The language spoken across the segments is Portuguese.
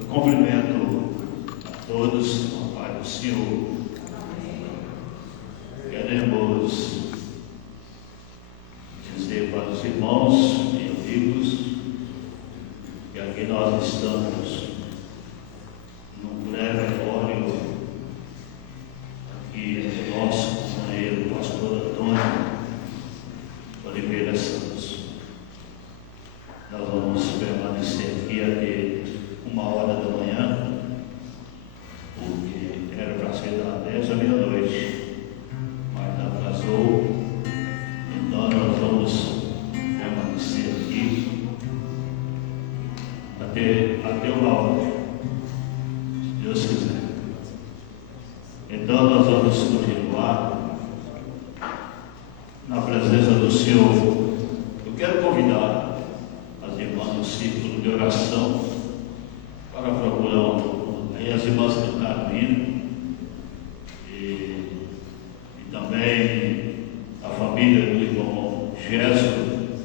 Eu cumprimento a todos com a paz do Senhor. Queremos dizer para os irmãos e amigos que aqui nós estamos num pré-velório aqui do nosso companheiro, pastor Antônio Oliveira Santos. Nós vamos permanecer aqui até 1h da manhã, porque era para ser das 10 à meia-noite, mas atrasou. Então nós vamos permanecer aqui até 1h, se Deus quiser. Então nós vamos continuar na presença do Senhor. Eu quero convidar as irmãs do círculo de oração para procurar aí as irmãs que estão vindo e também a família do irmão Gerson,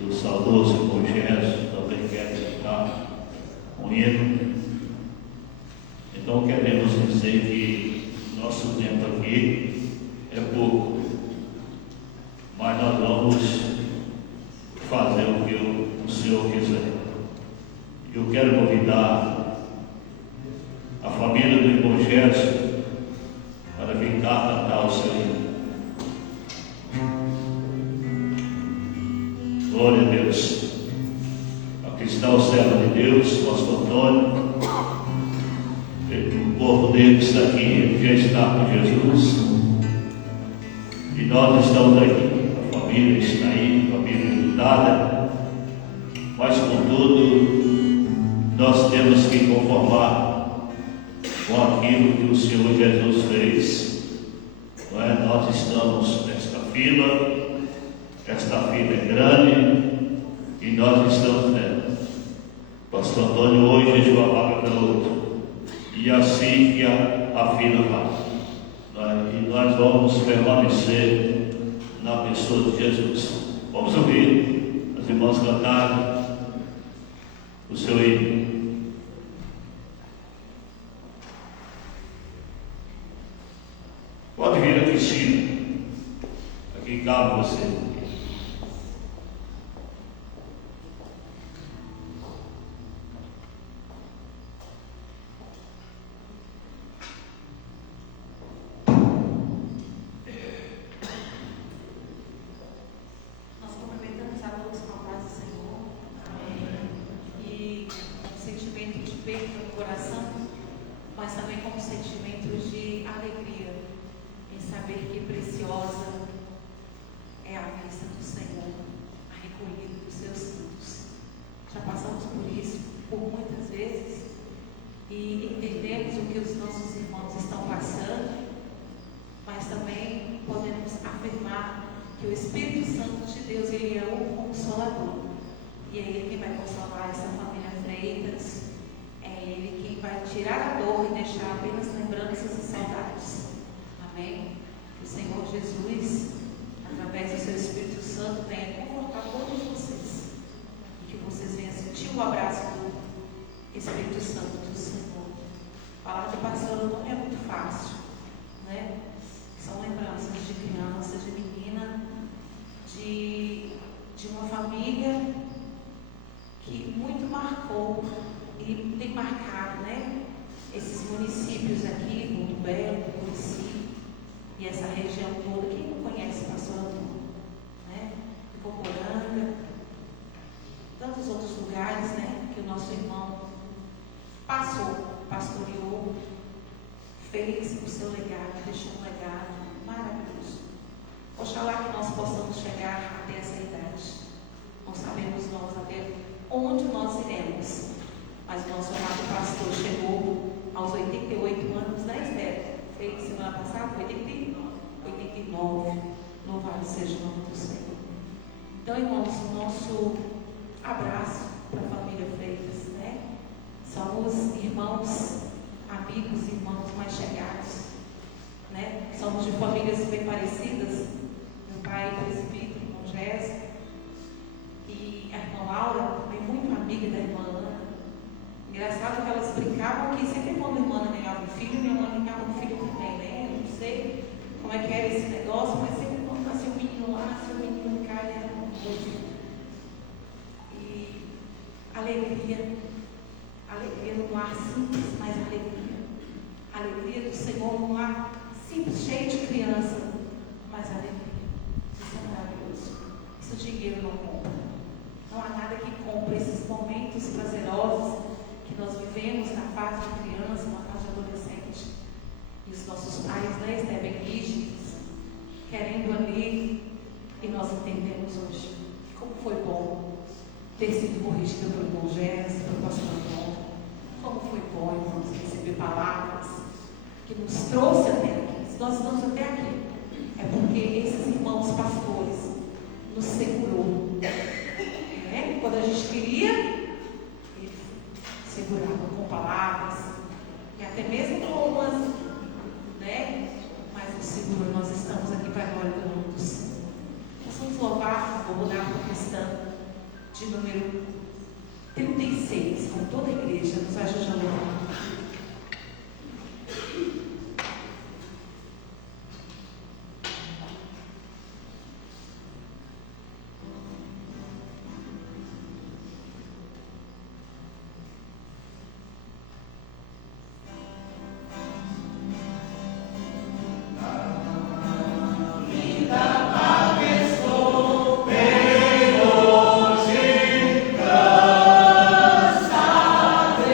do saudoso irmão Gerson, também quer estar com ele. Então queremos dizer que nosso tempo aqui é pouco, mas nós vamos fazer o que o Senhor quiser. Eu quero convidar a família do irmão Gerson para vir cá cantar o seu hino. Glória a Deus. Aqui está o servo de Deus, pastor Antônio. O corpo dele está aqui, ele já está com Jesus. E nós estamos aqui. A família está aí, a família lutada. Mas, contudo, nós temos que conformar com aquilo que o Senhor Jesus fez. Não é? Nós estamos nesta fila, esta fila é grande e nós estamos nela. Pastor Antônio hoje deixou a vaga para outro, e assim que a fila vai. Não é? E nós vamos permanecer na pessoa de Jesus. Vamos ouvir as irmãs cantarem o seu hino. Pode vir aqui, Cristina. Aqui cabe você. Então, irmãos, nosso abraço para a família Freitas, né? Somos irmãos, amigos, irmãos mais chegados, né? Somos de famílias bem parecidas. Meu pai, presbítero, irmão Jéssica, e a irmã Laura, também muito amiga da irmã Ana. Engraçado que elas brincavam que sempre quando a irmã ganhava um filho, minha mãe ganhava um filho também, né? Eu não sei como é que era esse negócio, mas sempre quando nasceu um menino lá, nasceu um menino cá, ele era um rosto. E alegria no lar simples, mas alegria do Senhor no lar simples, cheio de criança, mas alegria. Isso é maravilhoso. Isso dinheiro não compra. Não há nada que compre esses momentos prazerosos que nós vivemos na fase de criança, na fase de adolescente. E os nossos pais, né, estão bem rígidos, querendo ali, e nós entendemos hoje como foi bom ter sido corrigido pelo irmão Gés, pelo pastor Antônio. Como foi bom, irmãos, receber palavras que nos trouxe até aqui. Se nós estamos até aqui, é porque esses irmãos pastores nos segurou. Né? Quando a gente queria, eles seguravam com palavras, e até mesmo com algumas, né? Mas nos segurou. Nós estamos aqui para a glória do nome do Senhor. Nós vamos louvar, vou mudar para a questão de número 36, com toda a igreja, nos ajude a louvar. Cansado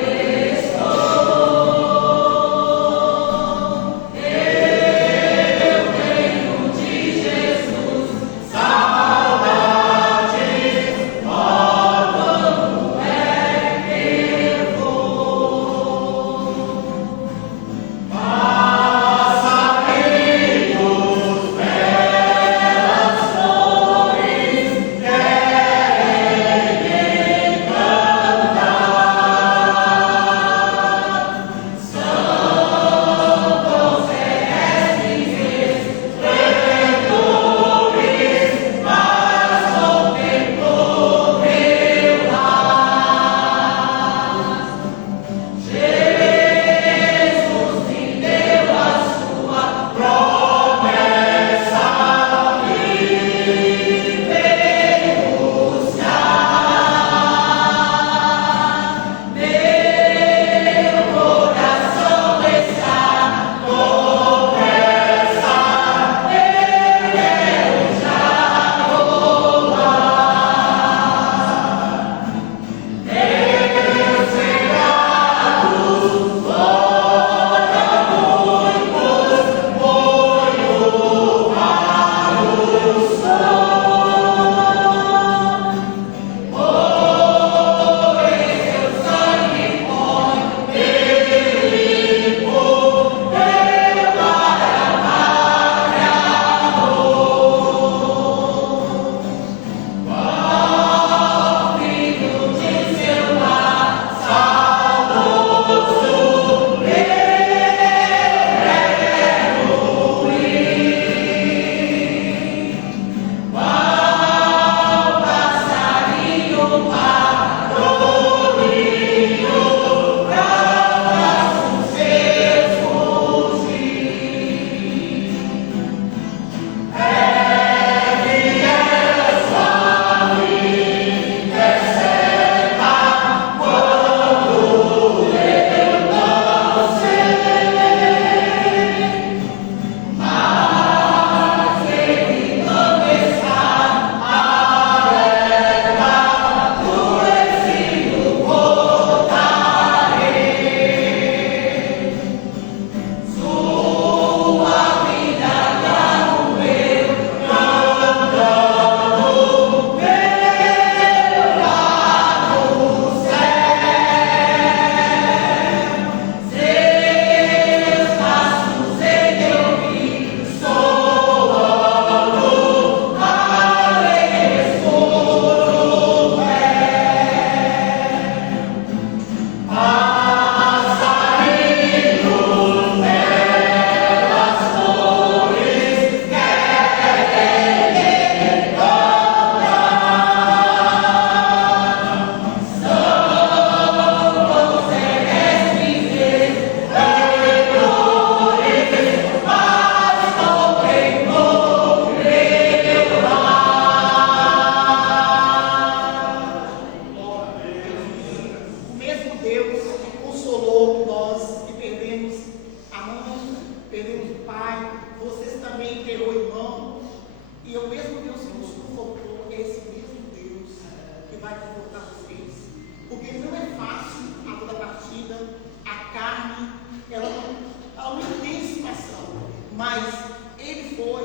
Mas ele foi,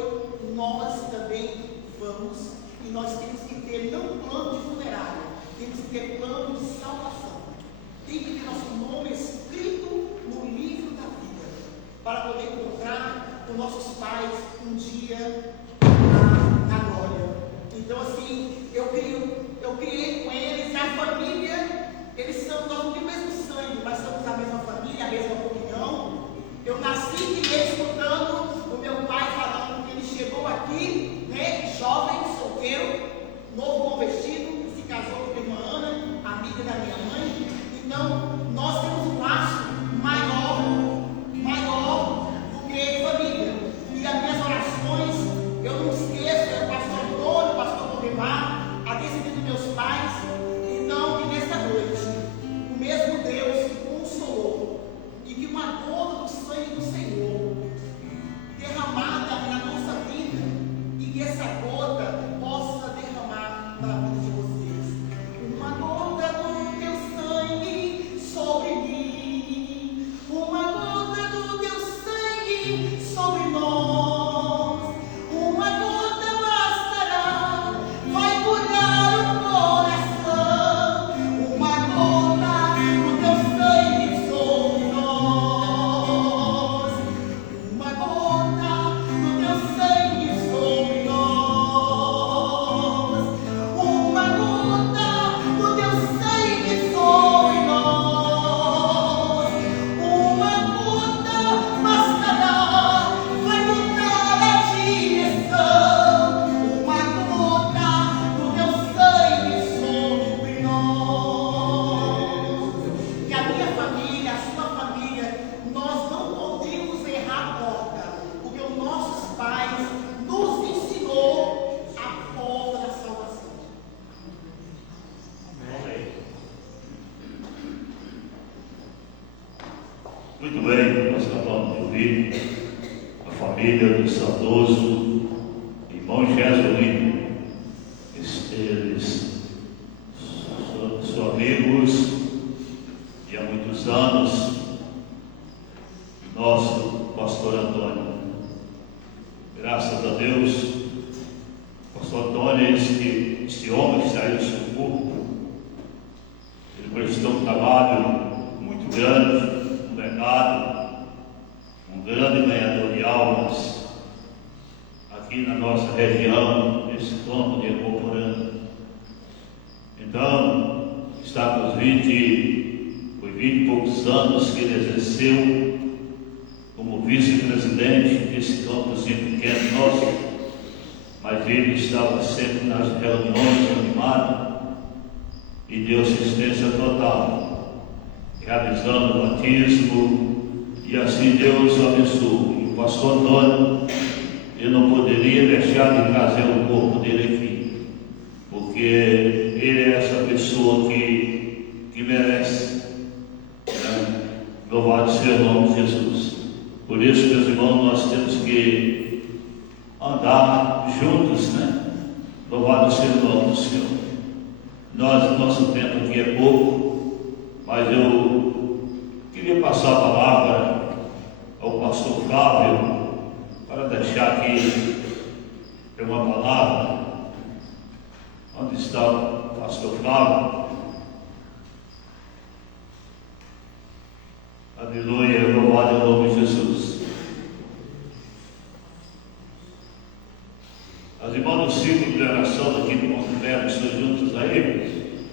nós também vamos, e nós temos que ter não plano de funerária, temos que ter plano de salvação. Tem que ter nosso nome escrito no livro da vida, para poder encontrar com nossos pais um dia na glória. Então, assim, eu criei com eles, e a família, eles são, nós não temos o mesmo sangue, mas somos a mesma família, a mesma comunhão. Eu nasci e criei escutando o meu pai falando que ele chegou aqui, né, jovem, solteiro, novo convertido, se casou com a irmã Ana, amiga da minha mãe. Então, nós temos um laço maior do que família. E as minhas orações, eu não esqueço, é o pastor Antônio, o pastor Valdemar, a descendência dos meus pais. Então, que nesta noite, o mesmo Deus que consolou, e que uma gota do sangue do Senhor derramada na nossa vida, e que essa gota possa derramar na vida de vocês. Uma gota do teu sangue sobre mim, uma gota do teu sangue sobre nós, uma gota bastará, vai curar o coração, uma gota do teu sangue sobre nós, uma gota do teu sangue sobre nós, uma gota do teu sangue sobre nós, uma gota bastará, vai mudar a direção, uma gota do teu sangue sobre nós. Que a minha família, a sua família, nós não podemos errar a porta, porque os nossos pais nos ensinou a porta da salvação. Amém. Muito bem, nós acabamos de ouvir a família do saudoso irmão Jesuíno. Eles são amigos de há muitos anos, nosso pastor Antônio. Graças a Deus, o pastor Antônio, este homem que saiu do seu corpo, ele prestou um trabalho muito grande, um legado, um grande ganhador de almas aqui na nossa região, nesse campo de Ecoporã. Então, está com 20 e poucos anos que ele exerceu como vice-presidente desse campozinho pequeno nosso, mas ele estava sempre nas reuniões animado e deu assistência total, realizando o batismo, e assim Deus o abençoe. E o pastor Antônio, eu não poderia deixar de trazer o corpo dele aqui, porque ele é essa pessoa que merece, né? Louvado seja o nome de Jesus. Por isso, meus irmãos, nós temos que andar juntos, né? Louvado seja o nome do Senhor. Nosso tempo aqui é pouco, mas eu queria passar a palavra ao pastor Flávio, para deixar aqui uma palavra. Onde está o pastor Flávio? Aleluia, louvado é o nome de Jesus. As irmãs do ciclo de oração daqui do Monte Velho estão juntos aí?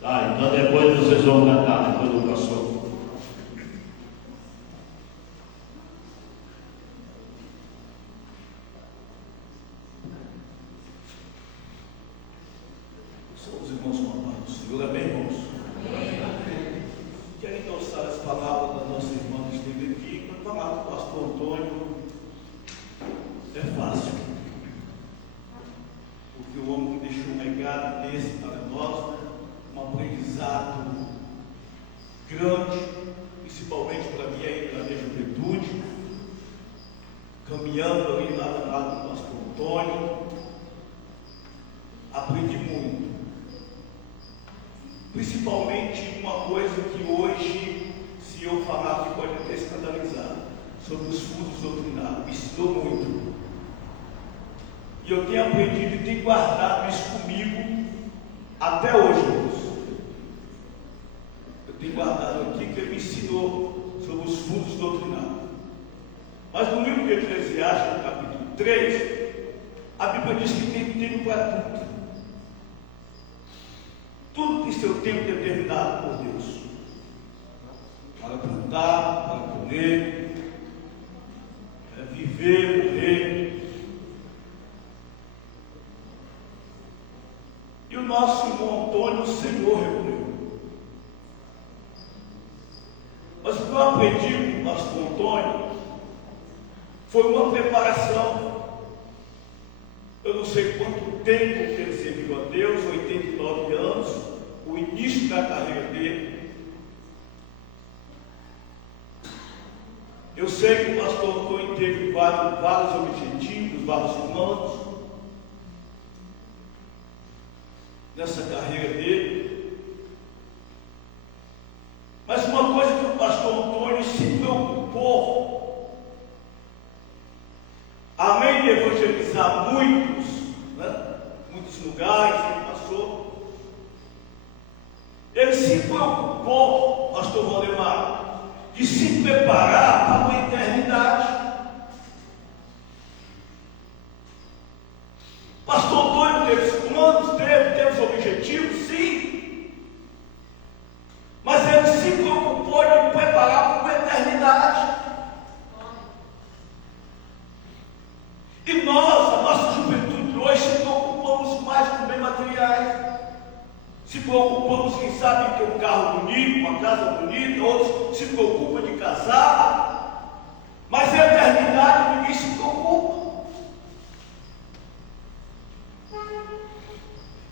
Tá, então depois vocês vão cantar, depois do pastor. São os irmãos amados. Segura bem, irmãos. Quero endossar as palavras da nossa irmã que esteve aqui, para falar do pastor Antônio. É fácil, porque o homem que deixou um legado desse para nós, um aprendizado grande, principalmente para mim aí na minha juventude, caminhando ali lado a lado do pastor Antônio, aprendi muito. Principalmente uma coisa que hoje, se eu falar, que pode até escandalizar. sobre os fundos doutrinários, me ensinou muito. E eu tenho aprendido e tenho guardado isso comigo até hoje, irmãos. Eu tenho guardado aqui que ele me ensinou sobre os fundos doutrinários. Mas no livro de Eclesiastes, no capítulo 3, a Bíblia diz que tem tempo para tudo. Tudo tem seu tempo determinado por Deus. Para plantar, para comer, para viver, morrer. E o nosso irmão Antônio, o Senhor recolheu. Mas o que eu aprendi com o pastor Antônio foi uma preparação. Eu não sei quanto tempo que ele serviu a Deus, 89 anos, o início da carreira dele. Eu sei que o pastor Antônio teve vários objetivos, vários planos nessa carreira dele. Mas uma coisa que o pastor Antônio se preocupou, além de evangelizar muitos, muitos lugares que ele passou, ele se preocupou, pastor Valdemar, de se preparar para uma eternidade. Pastor Antônio teve os planos, teve os objetivos, sim, mas ele se preocupou de preparar para uma eternidade. E nós, a nossa juventude hoje, se preocupamos mais com bens materiais. Se preocupamos, quem sabe, em ter um carro bonito, uma casa bonita, outros se preocupam de casar. Mas a eternidade ninguém se preocupa.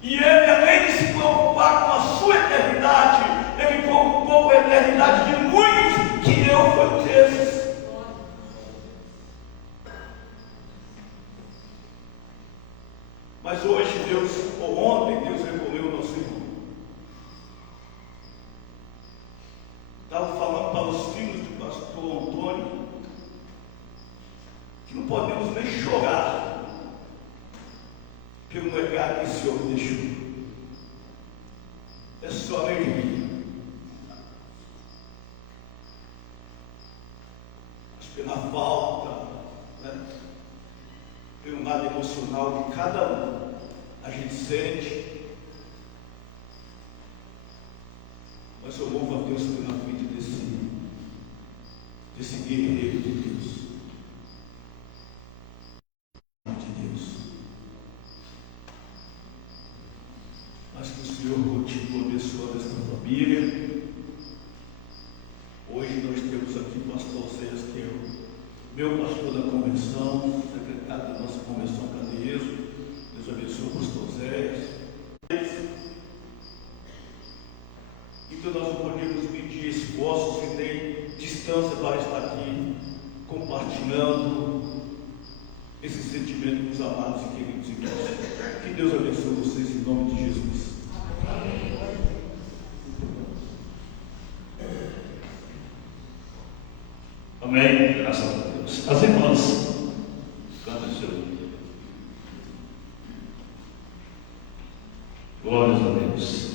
E ele, além de se preocupar com a sua eternidade, ele preocupou com a eternidade de muitos, que eu fui um desses. Mas hoje Deus, ou ontem, Deus recolheu o nosso irmão. Estava falando para os filhos do pastor Antônio que não podemos nem chorar pelo legado que esse homem deixou. É só alegria. Mas pela falta, pelo lado emocional de cada um, a gente sente. Mas eu louvo a Deus pela vida desse guerreiro de Deus. Mas que o Senhor continue abençoando esta família. Hoje nós temos aqui o pastor César, que é o meu pastor da convenção, secretário da nossa convenção Cadeiro. Deus abençoe o pastor Zé. Então nós não podemos medir esforços e nem distância para estar aqui compartilhando esse sentimento com os amados e queridos irmãos. Que Deus abençoe vocês em nome de Jesus. Amém. Graças a Deus. As irmãs, canta o seu. Glórias a Deus.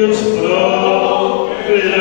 os proverá.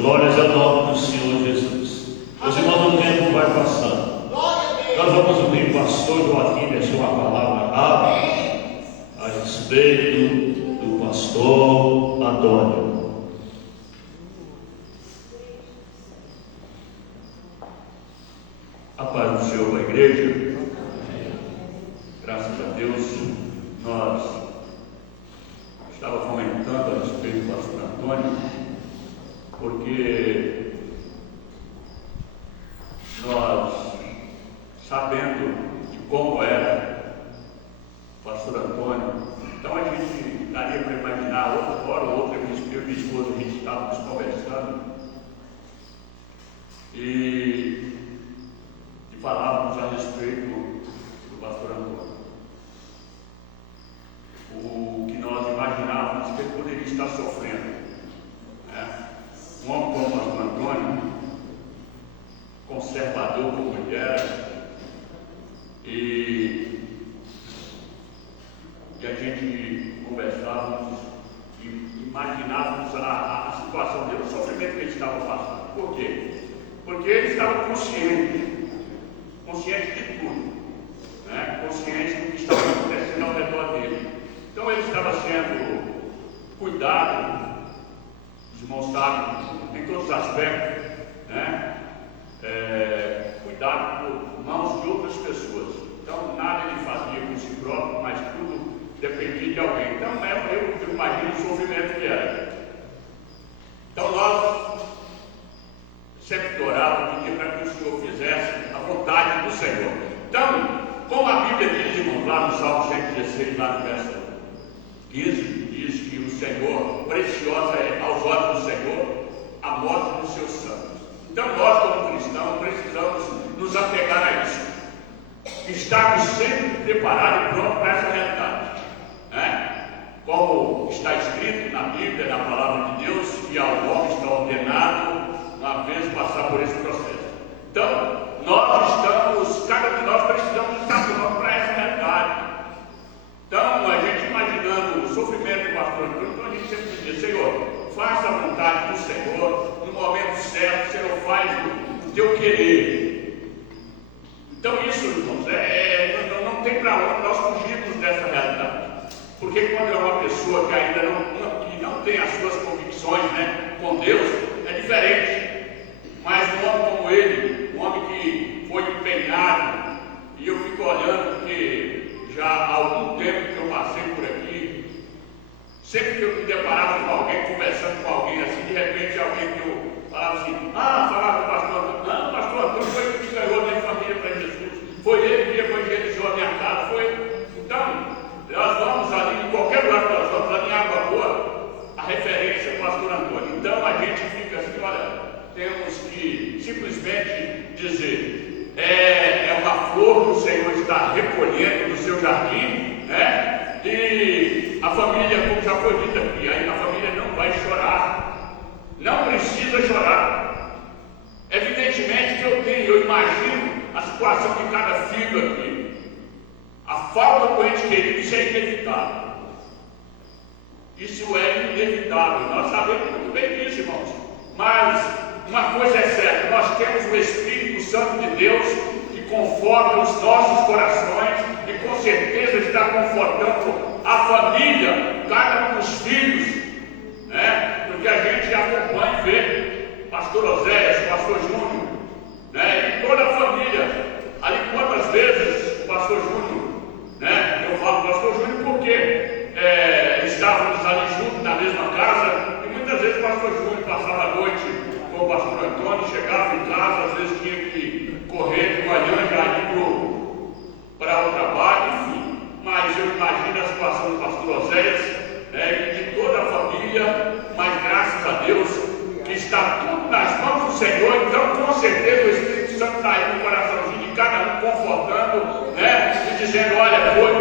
Glórias ao nome do Senhor Jesus. Meus irmãos, o tempo vai passando. Nós vamos ouvir o pastor Joaquim deixar uma palavra a respeito do pastor Antônio. A paz do Senhor, a igreja. Graças a Deus, nós estávamos comentando a respeito do pastor Antônio, porque nós, sabendo conservador como ele era, e a gente conversávamos e imaginávamos a situação dele, o sofrimento que ele estava passando. Por quê? Porque ele estava consciente de tudo, né? Consciente do que estava acontecendo ao redor dele. Então ele estava sendo cuidado, os irmãos sabem, em todos os aspectos, né? Cuidado por mãos de outras pessoas. Então nada ele fazia por si próprio, mas tudo dependia de alguém. Então eu imagino o sofrimento que era. Então nós sempre orávamos para que o Senhor fizesse a vontade do Senhor. Então, como a Bíblia diz, irmãos, lá no Salmo 116, lá no verso 15, diz que o Senhor, preciosa é aos olhos do Senhor a morte dos seus santos. Então nós, como cristãos, precisamos nos apegar a isso. Estarmos sempre preparados e prontos para essa realidade, né? Como está escrito na Bíblia, na palavra de Deus, que ao homem está ordenado uma vez passar por esse processo. Então, cada um de nós precisamos estar prontos para essa realidade. Então, a gente imaginando o sofrimento do pastor Antônio, então a gente sempre diz: Senhor, faça a vontade do Senhor, no momento certo, o Senhor faz o teu querer. Então isso, irmãos, não tem para onde nós fugirmos dessa realidade. Porque quando é uma pessoa que ainda não tem as suas convicções, né, com Deus, é diferente. Mas um homem como ele, um homem que foi empenhado, e eu fico olhando porque já há algum tempo que eu passei por aqui, sempre que eu me deparava com alguém, conversando com alguém assim, de repente alguém que eu falava assim: falava com o pastor Antônio, não, o pastor Antônio foi ele que ganhou a minha família para Jesus, foi ele que evangelizou a minha casa, foi. Então, nós vamos ali, em qualquer lugar que nós vamos, ali em Água Boa, a referência é o pastor Antônio. Então a gente fica assim: olha, temos que simplesmente dizer, é uma flor que o Senhor está recolhendo no seu jardim, né? E a família, como já foi dito aqui, aí a família não vai chorar, não precisa chorar. Evidentemente que eu imagino a situação de cada filho aqui, a falta do ente querido, isso é inevitável. Isso é inevitável, nós sabemos muito bem disso, irmãos. Mas uma coisa é certa, nós temos o Espírito Santo de Deus que conforta os nossos corações e com certeza está confortando a família, cada um dos filhos, né? Porque a gente acompanha e vê pastor Oséias, pastor Júnior, né? E toda a família. Ali quantas vezes o pastor Júnior, né? Eu falo pastor Júnior porque estávamos ali juntos na mesma casa, e muitas vezes o pastor Júnior passava a noite com o pastor Antônio, chegava em casa, às vezes tinha que correr de manhã já ir para o trabalho, enfim. Mas eu imagino a situação do pastor Oséias, né, e de toda a família, mas graças a Deus que está tudo nas mãos do Senhor. Então com certeza o Espírito Santo está aí no coraçãozinho de cada um, confortando, né, e dizendo: olha, foi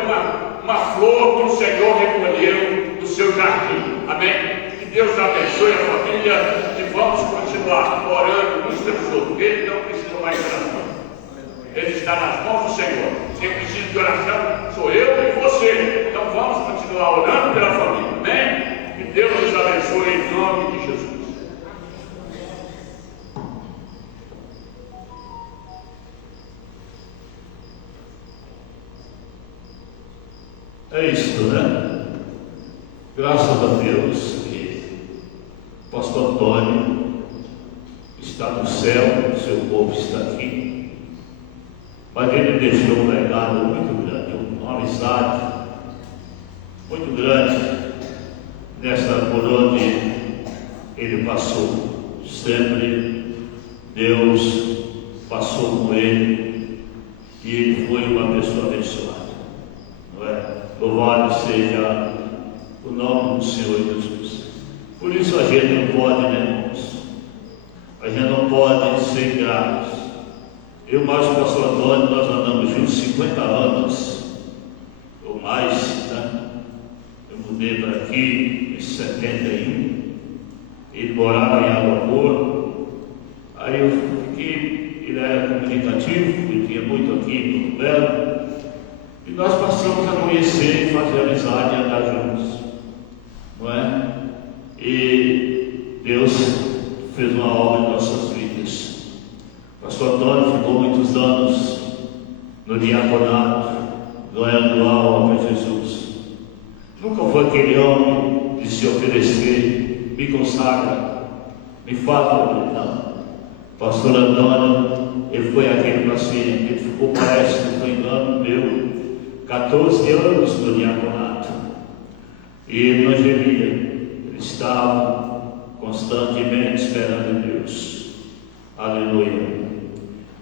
uma flor que o Senhor recolheu do seu jardim. Amém? Que Deus abençoe a família e vamos continuar orando uns pelos outros. Ele não precisa mais de oração, ele está nas mãos do Senhor. Quem precisa de oração sou eu e você. Então vamos continuar orando pela família. Amém? Que Deus nos abençoe em nome de Jesus. É isso, né? Graças a Deus que o pastor Antônio está no céu, o seu povo está aqui, mas ele deixou um legado muito grande, uma amizade muito grande por onde ele passou. Sempre Deus passou com ele e ele foi uma pessoa abençoada, não é? Louvado seja o nome do Senhor Jesus. Por isso a gente não pode, né, irmãos? A gente não pode ser gratos. Eu mais o pastor Antônio, nós andamos juntos 50 anos ou mais, né? Eu mudei para aqui em 71. Ele morava em Água Boa. Aí eu fiquei, ele era aqui, no Belo, e nós passamos a conhecer, fazer amizade e andar juntos, não é? E Deus fez uma obra em nossas vidas. O pastor Antônio ficou muitos anos no diaconato, ganhando alma para Jesus. Nunca foi aquele homem de se oferecer, me consagra, me fala, não. Pastor Antônio, ele foi aquele paciente, ele ficou, parece que foi engano meu, 14 anos no diaconato, e ele não gemia, ele estava constantemente esperando em Deus. Aleluia.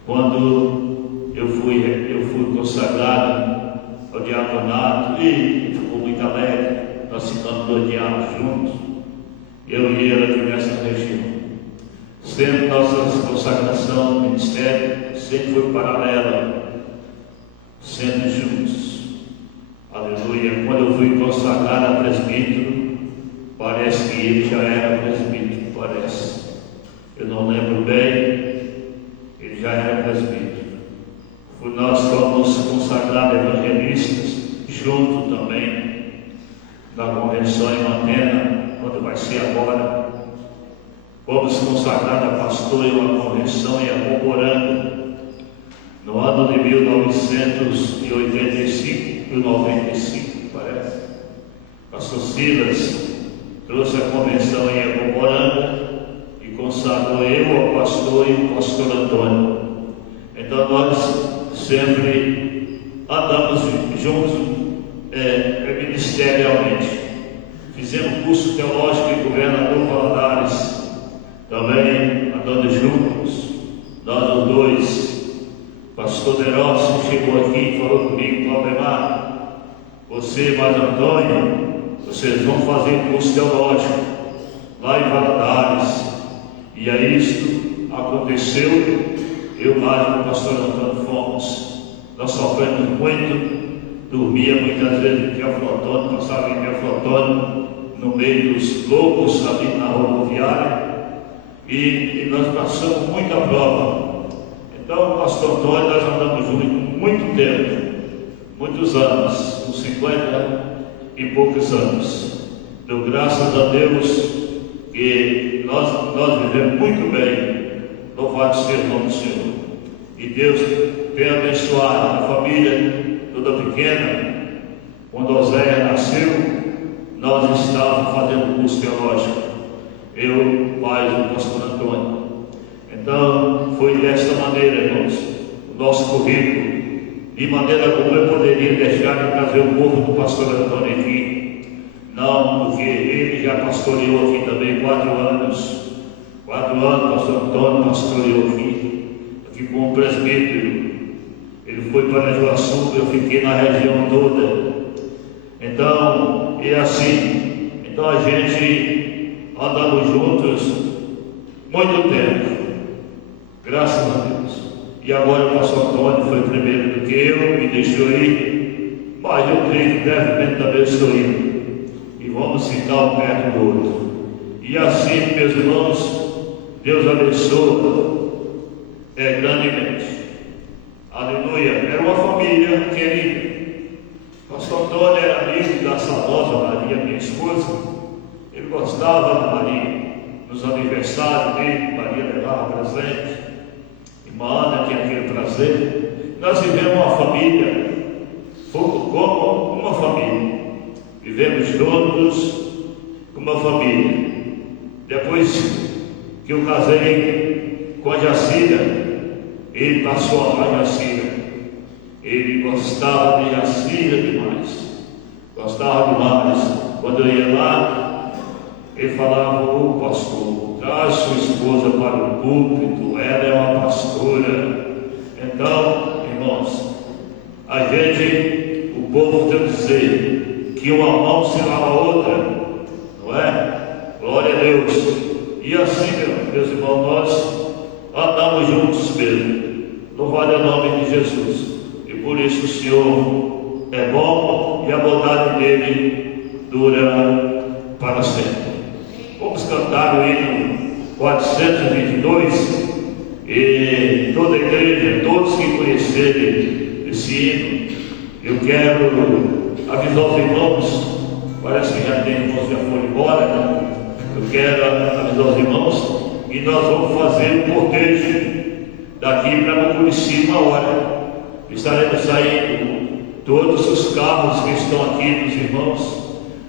Quando eu fui consagrado ao diaconato, e ficou muito alegre, nós ficamos 2 dias juntos, eu e ele aqui nessa região. Sempre nossa consagração no ministério sempre foi paralela, sempre juntos. Aleluia. Quando eu fui consagrado a presbítero, parece que ele já era presbítero, parece. Eu não lembro bem, ele já era presbítero. Nós fomos consagrados evangelistas, junto também da convenção em Mantena, quando vai ser agora. Fomos consagrados a pastor em uma convenção em Apoporanga, no ano de 1985 e 95, parece. Pastor Silas trouxe a convenção em Apoporanga e consagrou eu ao pastor e o pastor Antônio. Então nós sempre andamos juntos ministerialmente. Fizemos curso teológico em Governador Valadares, também andando juntos, nós os dois. Pastor Derossi chegou aqui e falou comigo: Claudemar, você mais Antônio, vocês vão fazer curso teológico lá em Valadares. E aí isto aconteceu, eu mais o pastor Antônio fomos. Nós sofremos muito, dormia muitas vezes em Teoflotone, passava em Teoflotone, no meio dos loucos ali na rodoviária, e nós passamos muita prova. Então, o pastor Antônio, nós andamos juntos muito tempo, muitos anos, uns 50 e poucos anos. Deu graças a Deus que nós vivemos muito bem. Louvado seja o nome do Senhor. E Deus tem abençoado a família toda pequena. Quando Oséia nasceu, nós estávamos fazendo curso teológico, eu, pai do pastor Antônio. Então, foi desta maneira, irmãos, o nosso currículo. De maneira como eu poderia deixar de trazer o povo do pastor Antônio aqui. Não, porque ele já pastoreou aqui também 4 anos. 4 anos, o pastor Antônio pastoreou aqui como presbítero. Ele foi para Juaçu, eu fiquei na região toda. Então, é assim. Então a gente andamos juntos muito tempo. Graças a Deus. E agora o pastor Antônio foi primeiro do que eu, me deixou ir, mas eu creio que brevemente também estou indo. E vamos ficar um perto do outro. E assim, meus irmãos, Deus abençoe grandemente. Aleluia. Era uma família querida. O pastor Antônio era amigo da saudosa Maria, minha esposa. Ele gostava da Maria. Nos aniversários dele, Maria levava presente. Irmã Ana tinha aquele prazer. Nós vivemos uma família, como uma família. Vivemos juntos como uma família. Depois que eu casei com a Jacira, ele passou a amar a Jacira. Ele gostava de Jacira demais. Gostava demais. Quando eu ia lá, ele falava: ô pastor, traz sua esposa para o púlpito, ela é uma pastora. Então, irmãos, a gente, o povo tem que dizer que uma mão se lava a outra, não é? Glória a Deus. E assim, meus irmãos, nós andamos juntos mesmo. Louvado é o nome de Jesus. E por isso o Senhor é bom e a bondade dele dura para sempre. Vamos cantar o hino 422 e toda a igreja, todos que conhecerem esse hino, eu quero avisar os irmãos, parece que já tem irmãos que já foram embora, né? Eu quero avisar os irmãos que nós vamos fazer um cortejo daqui para Mucurici 1 hora. Estaremos saindo, todos os carros que estão aqui dos irmãos,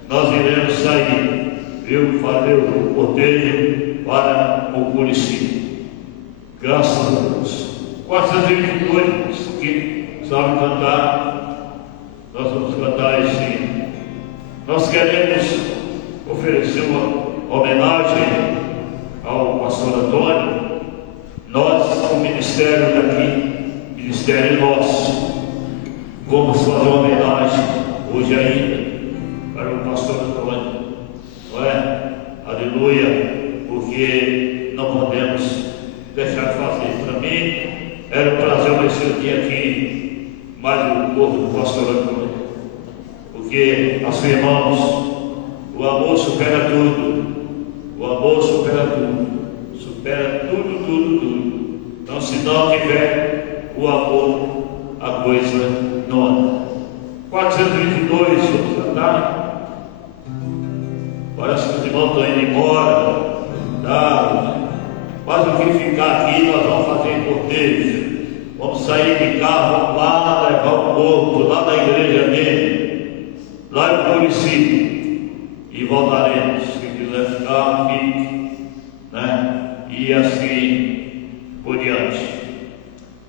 nós iremos sair, viu? Fazer o cortejo para Mucurici. Graças a Deus. 422 que sabem cantar, nós vamos cantar esse hino. Nós queremos oferecer uma homenagem ao pastor Antônio. Nós, o ministério daqui, ministério nosso, vamos fazer uma homenagem hoje ainda para o pastor Antônio, não é? Aleluia, porque não podemos deixar de fazer. Para mim era um prazer amanhecer o dia aqui, mais o corpo do pastor Antônio, porque, assim, irmãos, o amor supera tudo, o amor supera tudo, supera tudo, tudo, tudo. Então, se não tiver o amor, a coisa não anda. 422, vamos cantar. Parece que os irmãos estão indo embora, tá? Mas o que ficar aqui, nós vamos fazer cortejo. Vamos sair de carro, vamos lá levar o corpo, lá na igreja dele, lá em Mucurici, e voltaremos. Quem quiser ficar, fique, né? E assim por diante.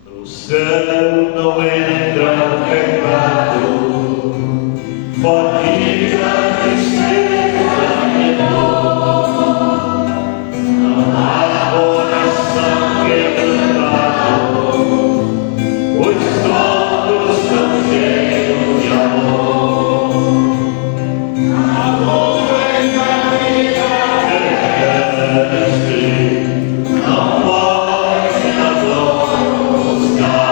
No céu não entra pecado, família que seja menor, não há coração quebrantado, os olhos são cheios de amor. Amor é caminhar terrestre, não pode agora buscar.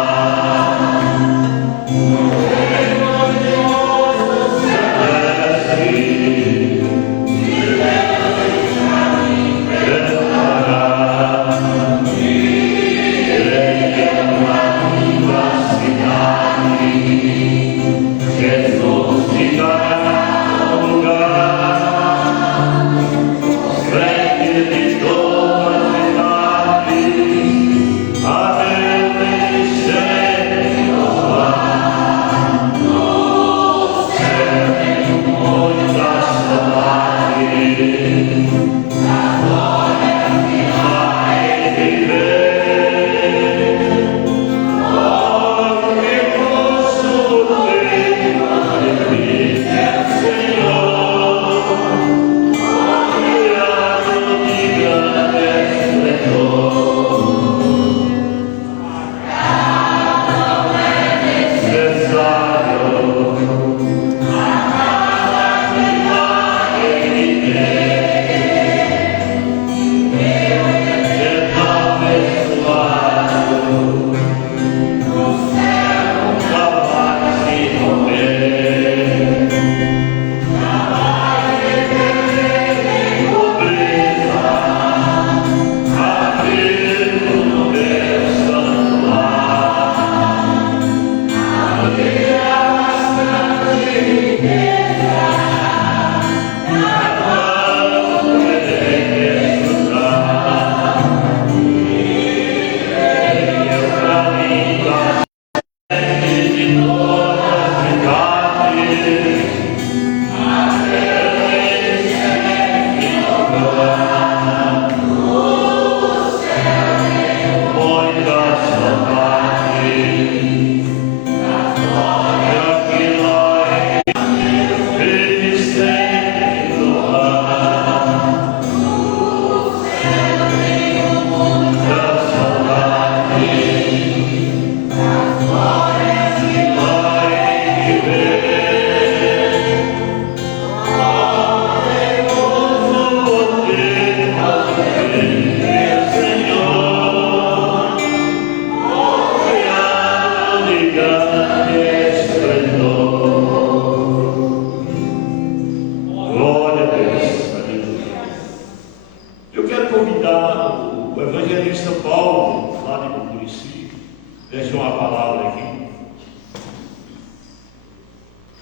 Deixa uma palavra aqui.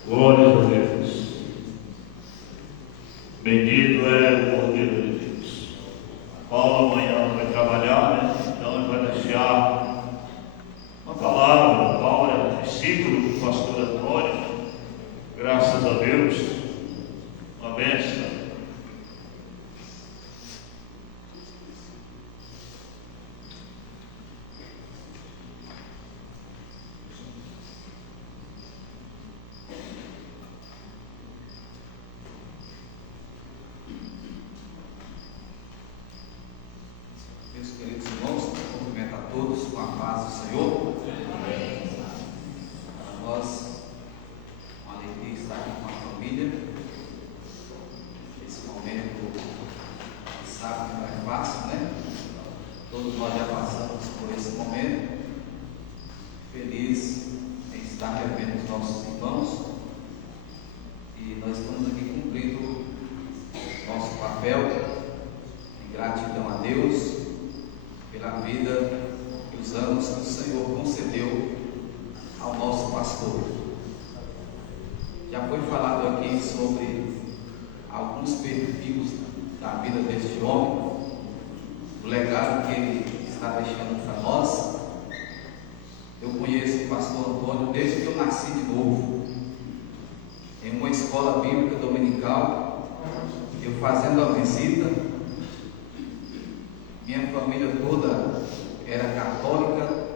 Glória a Deus. Bendito é o Cordeiro de Deus. Paulo amanhã vai trabalhar, né? Então ele vai deixar uma palavra. Paulo é discípulo do pastor Antônio. Graças a Deus. Uma bênção. Meus queridos irmãos, cumprimento a todos com a paz do Senhor. Para nós, uma alegria estar aqui com a família. Esse momento, sabe que não é fácil, né? Todos nós já passamos por esse momento. Feliz em estar revendo os nossos irmãos. E nós estamos aqui cumprindo nosso papel em gratidão a Deus pela vida e os anos que o Senhor concedeu ao nosso pastor. Já foi falado aqui sobre alguns perfis da vida deste homem, o legado que ele está deixando para nós. Eu conheço o pastor Antônio desde que eu nasci de novo, em uma escola bíblica dominical, eu fazendo a visita. Minha família toda era católica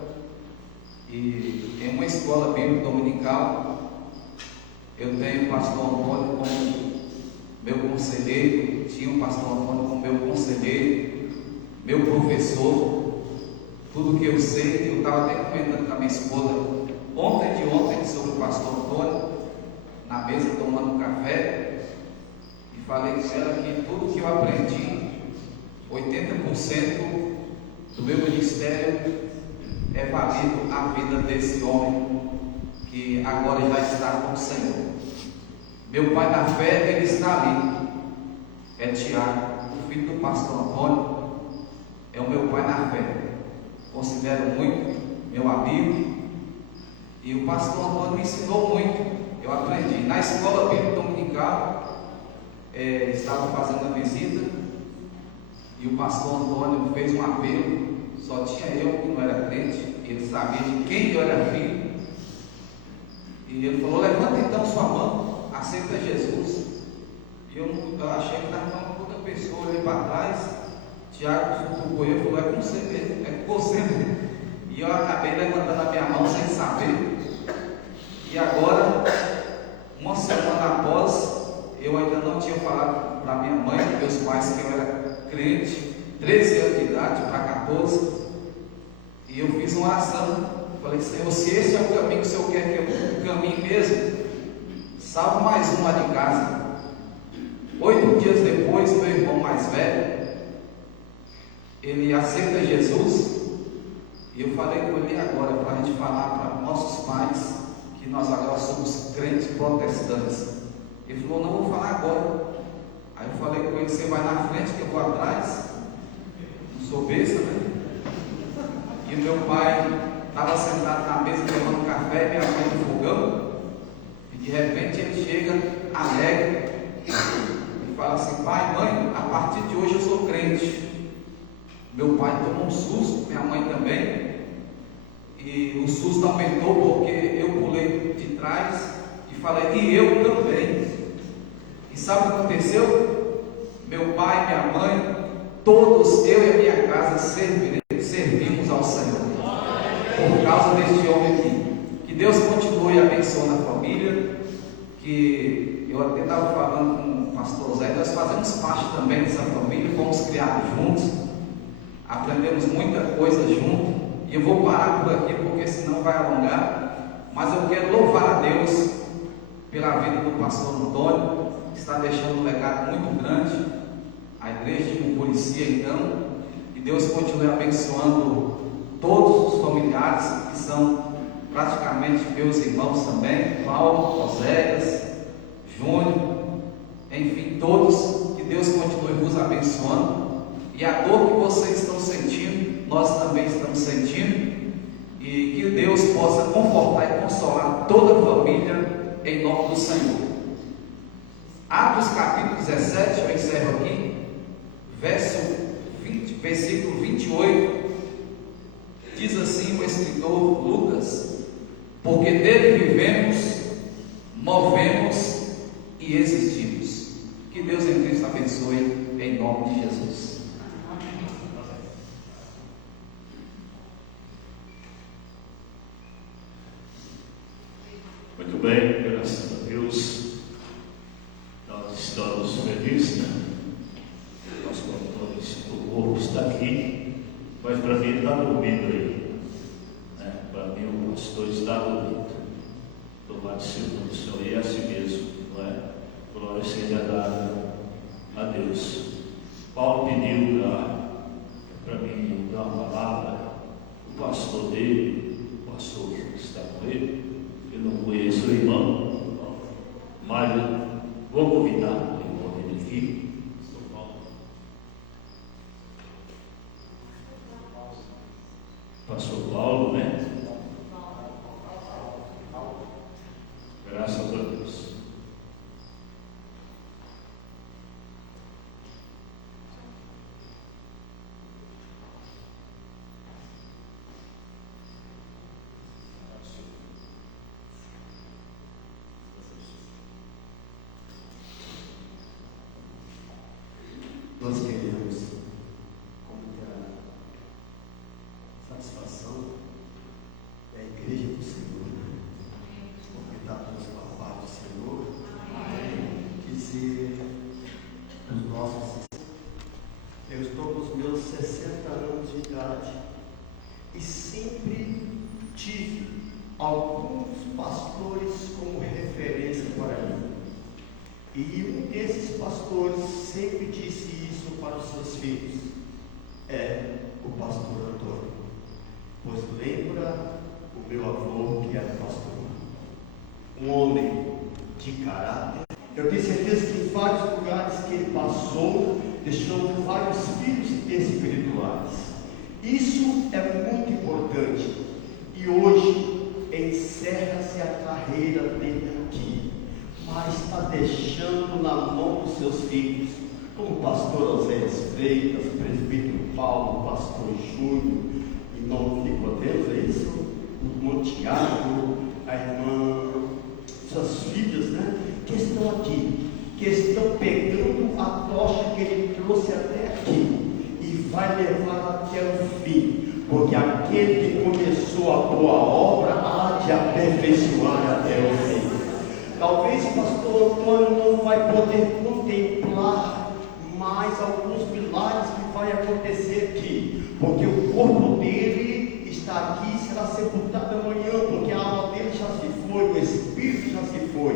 e em uma escola bíblica dominical eu tenho o pastor Antônio como meu conselheiro, tinha o pastor Antônio como meu conselheiro, meu professor. Tudo que eu sei, eu estava até comentando com a minha esposa ontem sobre o pastor Antônio, na mesa tomando café, e falei com ela que tudo que eu aprendi, 80% do meu ministério é válido à vida desse homem que agora já está com o Senhor. Meu pai na fé, ele está ali. É Tiago, o filho do pastor Antônio, é o meu pai na fé. Considero muito meu amigo. E o pastor Antônio me ensinou muito. Eu aprendi. Na escola bíblica dominical, estava fazendo a visita. E o pastor Antônio fez um apelo, só tinha eu que não era crente, ele sabia de quem eu era filho. E ele falou: levanta então sua mão, aceita Jesus. E eu achei que estava falando com outra pessoa, olhei para trás. Tiago cutucou eu e falou: é com você mesmo, é com você mesmo. E eu acabei levantando a minha mão sem saber. E agora, uma semana após, eu ainda não tinha falado para minha mãe e meus pais que eu era crente, 13 anos de idade para 14, e eu fiz uma oração. Falei: Senhor, se esse é o caminho que o Senhor quer que eu caminhe mesmo, salve mais um lá de casa. 8 dias depois, meu irmão mais velho, ele aceita Jesus, e eu falei com ele agora, para a gente falar para nossos pais, que nós agora somos crentes protestantes. Ele falou: não, vou falar agora. Aí eu falei com ele: você vai na frente que eu vou atrás. Não sou besta, né? E meu pai estava sentado na mesa tomando café, minha mãe no fogão, e de repente ele chega alegre e fala assim: pai, mãe, a partir de hoje eu sou crente. Meu pai tomou um susto, minha mãe também, e o susto aumentou porque eu pulei de trás e falei: e eu também. E sabe o que aconteceu? Meu pai, minha mãe, todos, eu e a minha casa servimos ao Senhor por causa deste homem aqui. Que Deus continue abençoando a família. Que eu até estava falando com o pastor Zé, nós fazemos parte também dessa família, fomos criados juntos, aprendemos muita coisa junto. E eu vou parar por aqui porque senão vai alongar, mas eu quero louvar a Deus pela vida do pastor Antônio, que está deixando um legado muito grande à igreja de Murici, então, e Deus continue abençoando todos os familiares que são praticamente meus irmãos também, Paulo, Oséias, Júnior, enfim, todos, que Deus continue vos abençoando, e a dor que vocês estão sentindo, nós também estamos sentindo, e que Deus possa confortar e consolar toda a família em nome do Senhor. Atos capítulo 17, eu encerro aqui, versículo 28, diz assim o escritor Lucas: porque nele vivemos, movemos e existimos. Que Deus em Cristo abençoe, em nome de Jesus. Muito bem, graças a Deus, nós estamos felizes, né? Nosso pastor do corpo está aqui, mas para mim ele está dormindo aí, né? Para mim o pastor está dormindo. Louvado seja o nome do Senhor, e é assim mesmo, não é? Glória seja dada a Deus. Paulo pediu para mim dar uma palavra, o pastor dele, o pastor que está com ele. Eu não conheço o irmão, mas vou convidar o irmão dele aqui. Pastor Paulo, né? Graças a Deus. Nós queremos, com muita satisfação, da igreja do Senhor, né? Porque está todos com a paz do Senhor, dizer os nossos. Eu estou com os meus 60 anos de idade e sempre tive alguns pastores como referência para mim. E um desses pastores sempre disse isso para os seus filhos: é o pastor Antônio, pois lembra o meu avô que era pastor, um homem de caráter. Eu tenho certeza que em vários lugares que ele passou, deixou vários filhos espirituais. Isso é muito importante. E hoje encerra-se a carreira dele aqui, mas está deixando na mão dos seus filhos, como o pastor Oséias Freitas, presbítero Paulo, pastor Júnior, irmão Nicodemos, é isso? O irmão Tiago, a irmã, suas filhas, né? Que estão aqui, que estão pegando a tocha que ele trouxe até aqui e vai levar até o fim, porque aquele que começou a boa obra há de aperfeiçoar até o fim. Talvez o pastor Antônio não vai poder contemplar mais alguns milagres que vai acontecer aqui, porque o corpo dele está aqui e será sepultado amanhã, porque a alma dele já se foi, o espírito já se foi.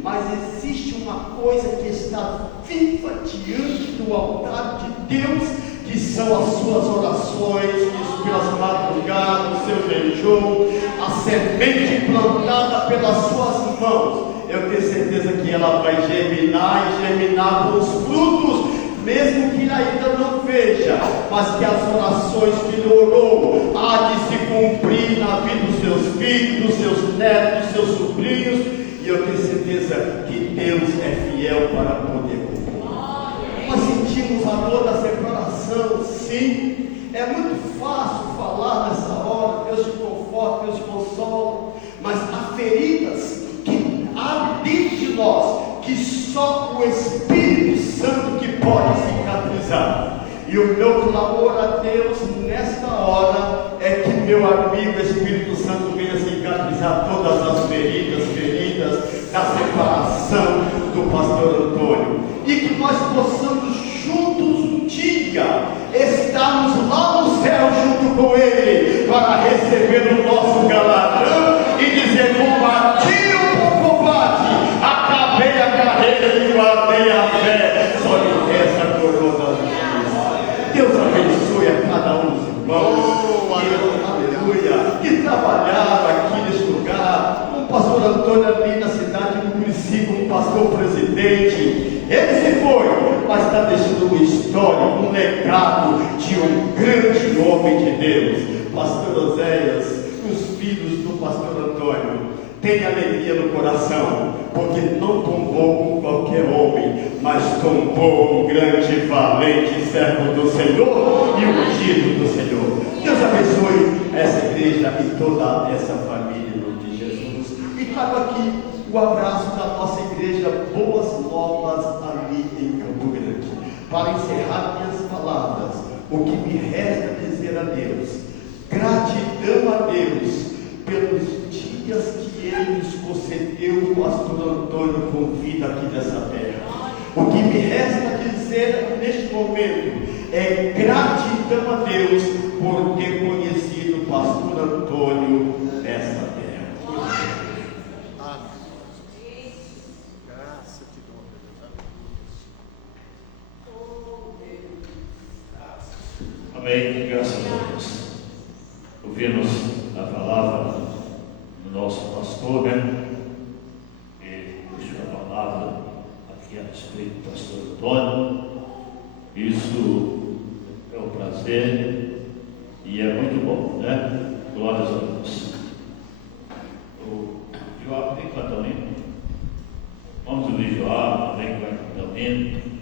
Mas existe uma coisa que está viva diante do altar de Deus, que são as suas orações, que pelas madrugadas, o seu jejum, a semente plantada pelas suas mãos. Eu tenho certeza que ela vai germinar e germinar com os frutos, mesmo que ainda não veja, mas que as orações que ele orou há de se cumprir na vida dos seus filhos, dos seus netos, dos seus sobrinhos, e eu tenho certeza que Deus é fiel para poder cumprir. Nós sentimos a dor da separação, sim. É muito fácil falar nessa hora, Deus te conforta, Deus te consola, mas há feridas que há dentro de nós, que só o Espírito Santo que pode cicatrizar. E o meu clamor a Deus nesta hora é que meu amigo Espírito Santo venha cicatrizar todas as feridas da separação do pastor Antônio, e que nós possamos juntos um dia estarmos lá no céu junto com ele, para receber o nosso galardão e dizer: combati o bom combate, acabei a carreira e guardei a fé, só me resta a coroa da justiça. Deus abençoe a cada um dos irmãos, aleluia, que trabalharam aqui neste lugar. O pastor Antônio ali na cidade do Murici, como pastor presidente, ele se foi, mas está deixando uma história, um legado de um grande homem de Deus. Pastor Oséias, os filhos do pastor Antônio têm alegria no coração, porque não tombou com qualquer homem, mas tombou um grande, valente servo do Senhor e ungido do Senhor. Deus abençoe essa igreja e toda essa família em nome de Jesus. E trago aqui o abraço da nossa igreja Boas Novas ali em Campo Grande. Para encerrar minhas palavras, o que me resta dizer a Deus: gratidão a Deus pelos dias que Ele nos concedeu, o pastor Antônio, com vida aqui nessa terra. O que me resta dizer neste momento é gratidão a Deus por ter conhecido o pastor Antônio nessa terra. Amém. Graça te dou, Deus. Amém, graças a Deus. Ouvimos a palavra do nosso pastor, né? E deixou a palavra aqui a respeito do pastor Antônio. Isso é um prazer e é muito bom, né? Glórias a Deus. O Joab tem cantar um hino? Vamos ouvir Joab também, que vai cantar um hino.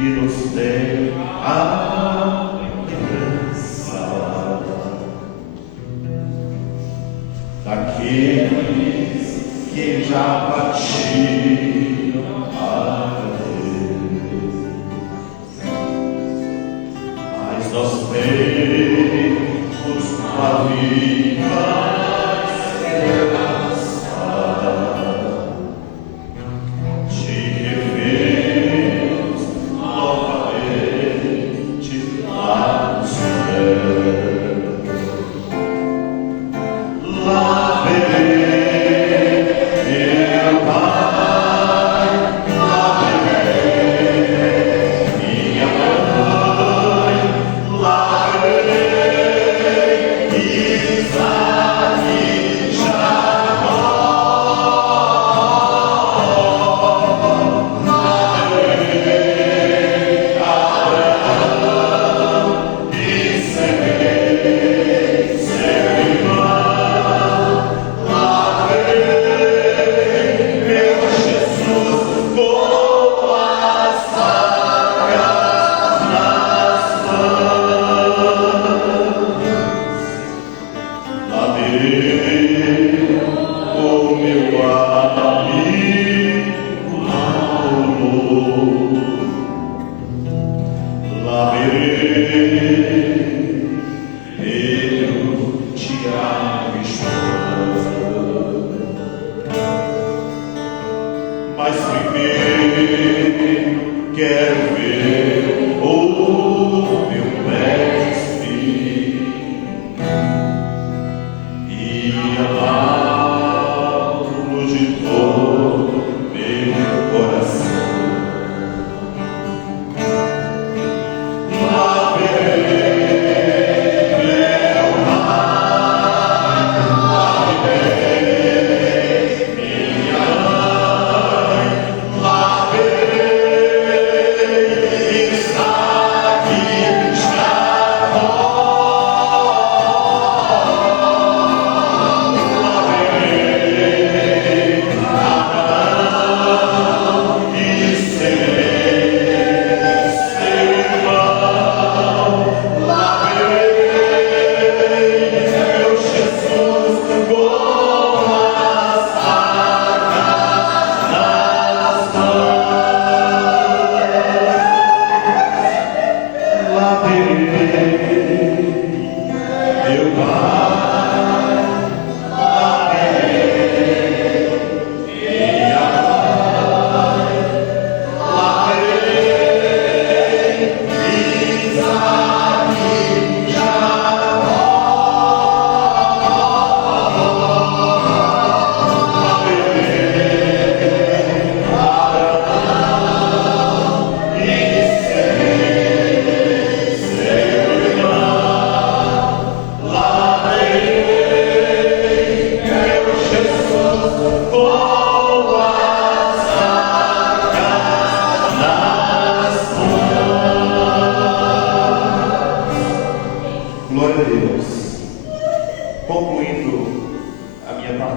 que nos dê a lembrança daqueles que já partiram para Deus, mas nós temos uma viva esperança de rever-nos novamente lá no céu. Lá verei meu Pai, lá verei minha mãe, lá verei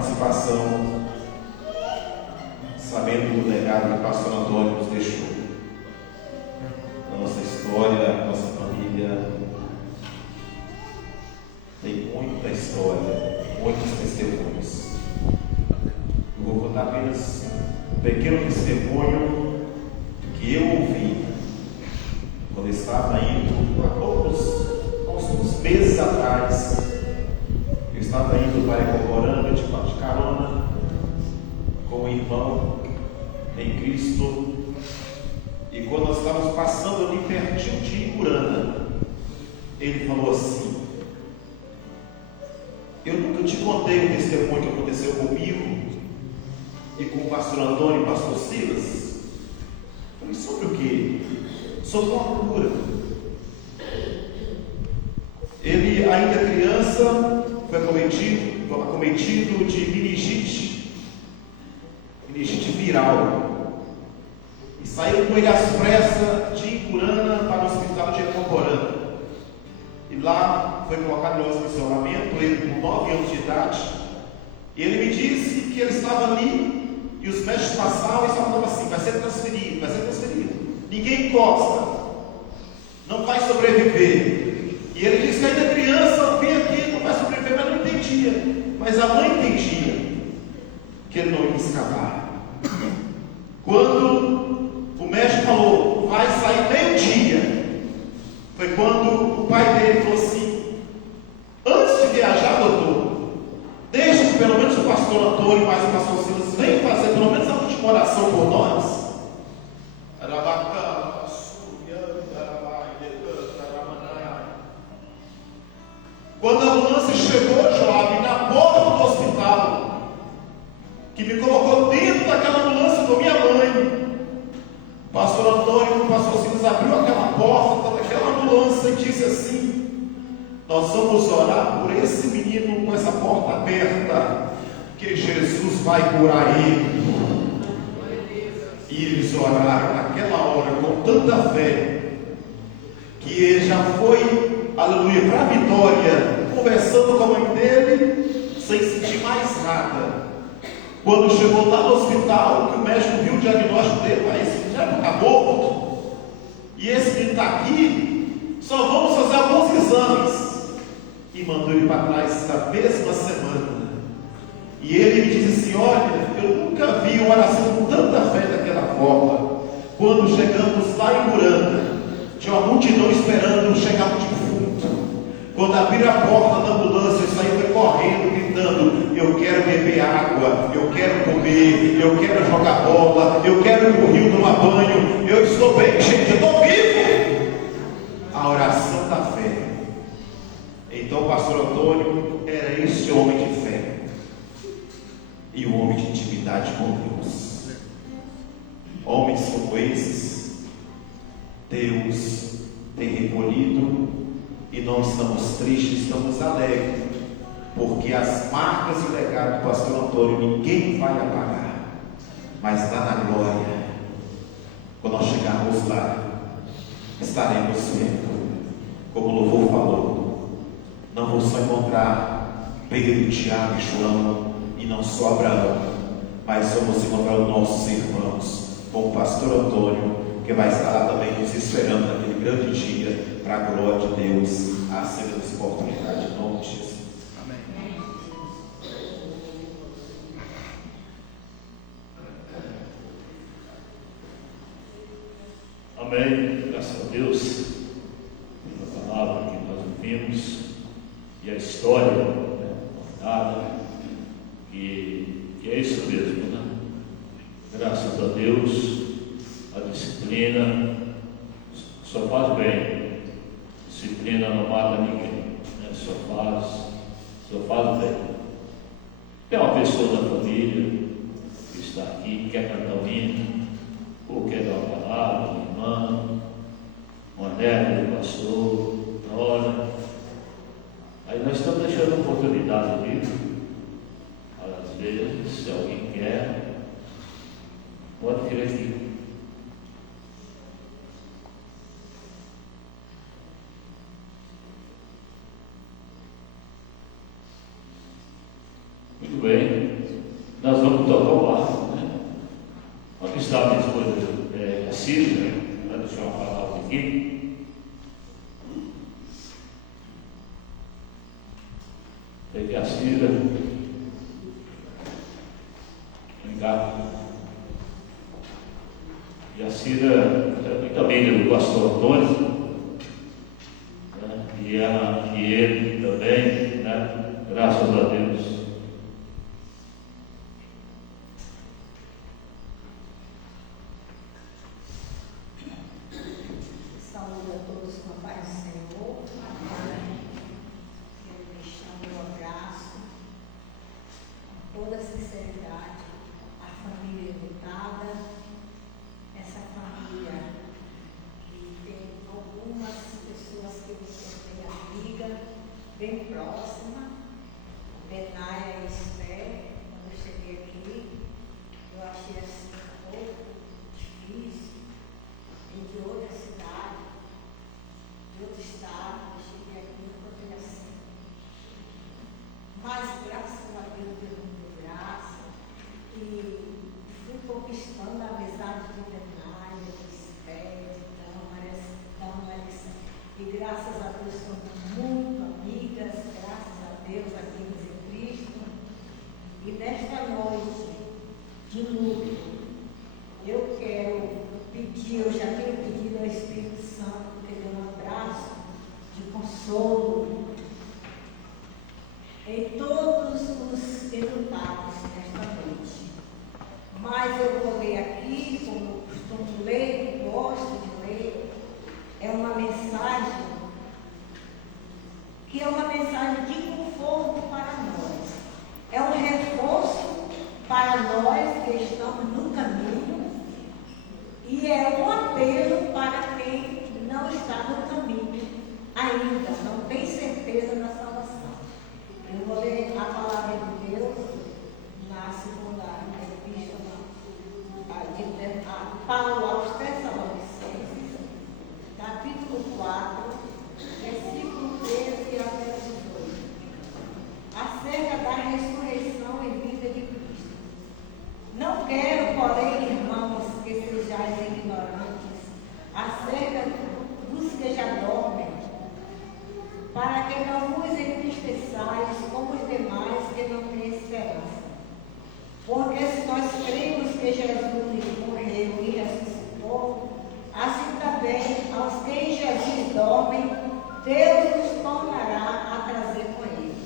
participação, sabendo do legado que o pastor Antônio nos deixou. A nossa história, a nossa família tem muita história, muitos testemunhos. Eu vou contar apenas um pequeno testemunho que eu ouvi quando estava indo há uns meses atrás. Eu estava indo para Ecoporanga de carona com um irmão em Cristo, e quando nós estávamos passando ali pertinho de Ipurana, ele falou assim: eu nunca te contei o testemunho que aconteceu comigo e com o pastor Antônio e o pastor Silas. Eu falei: sobre o quê? Sobre uma cura. Ele, ainda criança, foi acometido de meningite viral, e saíram com ele às pressas de Ipurana para o hospital de Ecoporanga, e lá foi colocado em isolamento, ele com 9 anos de idade. E ele me disse que ele estava ali, e os médicos passavam e só falavam assim: vai ser transferido, ninguém encosta, não vai sobreviver. E ele disse que ainda criança, vem aqui, não vai sobreviver, mas não entendia. Mas a mãe entendia que ele não ia escapar. Quando o médico falou: vai sair meio-dia, foi quando o pai dele falou assim: antes de viajar, doutor, deixa que pelo menos o pastor Antônio mais o pastor Silas venham fazer pelo menos a última oração por nós. Quando a ambulância chegou, Joab, na porta do hospital, que me colocou dentro daquela ambulância com minha mãe, o pastor Antônio e o pastor Silas abriu aquela porta daquela ambulância e disse assim: nós vamos orar por esse menino com essa porta aberta, que Jesus vai curar ele. E eles oraram naquela hora com tanta fé, que ele já foi, aleluia, para a vitória, conversando com a mãe dele, sem sentir mais nada. Quando chegou lá no hospital, que o médico viu o diagnóstico dele: mas esse já está morto, e esse menino está aqui, só vamos fazer alguns exames. E mandou ele para trás na mesma semana. E ele me disse assim: olha, eu nunca vi uma oração com tanta fé daquela forma. Quando chegamos lá em Ipuranga, tinha uma multidão esperando chegar o defunto. Quando abriram a porta da ambulância, eu saí correndo, gritando: eu quero beber água, eu quero comer, eu quero jogar bola, eu quero ir para o rio tomar banho, eu estou bem, gente, eu estou vivo. A oração da fé. Então o pastor Antônio era esse homem de fé e um homem de intimidade com Deus. Homens como esses, Deus tem recolhido, e não estamos tristes, estamos alegres, porque as marcas e o legado do pastor Antônio ninguém vai apagar. Mas lá na glória, quando nós chegarmos lá, estaremos vendo, como o louvor falou, não vou só encontrar Pedro, Tiago e João, e não só Abraão, mas vamos encontrar os nossos irmãos, com o pastor Antônio, que vai estar lá também nos esperando naquele grande dia, para a glória de Deus, acerca dessa oportunidade, em nome de Jesus. Amém. Graças a Deus pela palavra que nós ouvimos e a história, né, contada, que é isso mesmo, né? Graças a Deus, a disciplina só faz bem. Disciplina não mata ninguém, né? Só faz bem. Tem uma pessoa da família que está aqui, quer cantar um hino, ou quer dar uma palavra, uma irmã, uma neta do pastor, nora. Aí nós estamos deixando a oportunidade ali. Às vezes, se alguém quer, pode vir aqui. Muito bem. nós vamos tocar o barco, né? Onde está a minha esposa, a Cida, né? Vai deixar uma palavra aqui. Peguei a Cida. Vem cá. E a Cida é muito amiga do pastor Antônio, né? E ele também, né? Graças a Deus. Saúde a todos com a paz do Senhor. Amém. Quero deixar meu abraço com toda sinceridade à família lutada, essa família que tem algumas pessoas que eu me tornei amiga, bem próxima, Benaia e Esther. Quando eu cheguei aqui, eu achei assim um pouco difícil, vim de outra cidade, de outro estado, eu cheguei aqui e encontrei assim. Mas graças a Deus, Deus me deu graça e fui conquistando a amizade de Benaia, de Esther, de Damares, e graças a Deus somos muito amigas, graças a Deus, amigos em Cristo. E nesta noite de luto, eu quero pedir, eu já tenho pedido ao Espírito Santo que dê um abraço de consolo em todos os enlutados nesta noite. Mas eu vou ler aqui, como eu costumo ler, gosto de ler, é uma mensagem que é uma mensagem de conforto para nós. É um reforço para nós que estamos no caminho e é um apelo para quem não está no caminho ainda, não tem certeza da salvação. Eu vou ler a palavra de Deus na segunda epístola de Paulo aos Tessalonicenses, capítulo 4, versículo 13 até 18, acerca da ressurreição e vida de Cristo. Não quero, porém, irmãos, que sejais ignorantes acerca dos que já dormem, para que não vos entristeçais como os demais que não têm esperança. Porque se nós cremos que Jesus morreu e ressuscitou, assim também aos que em Jesus dormem, Deus nos tornará a trazer com ele.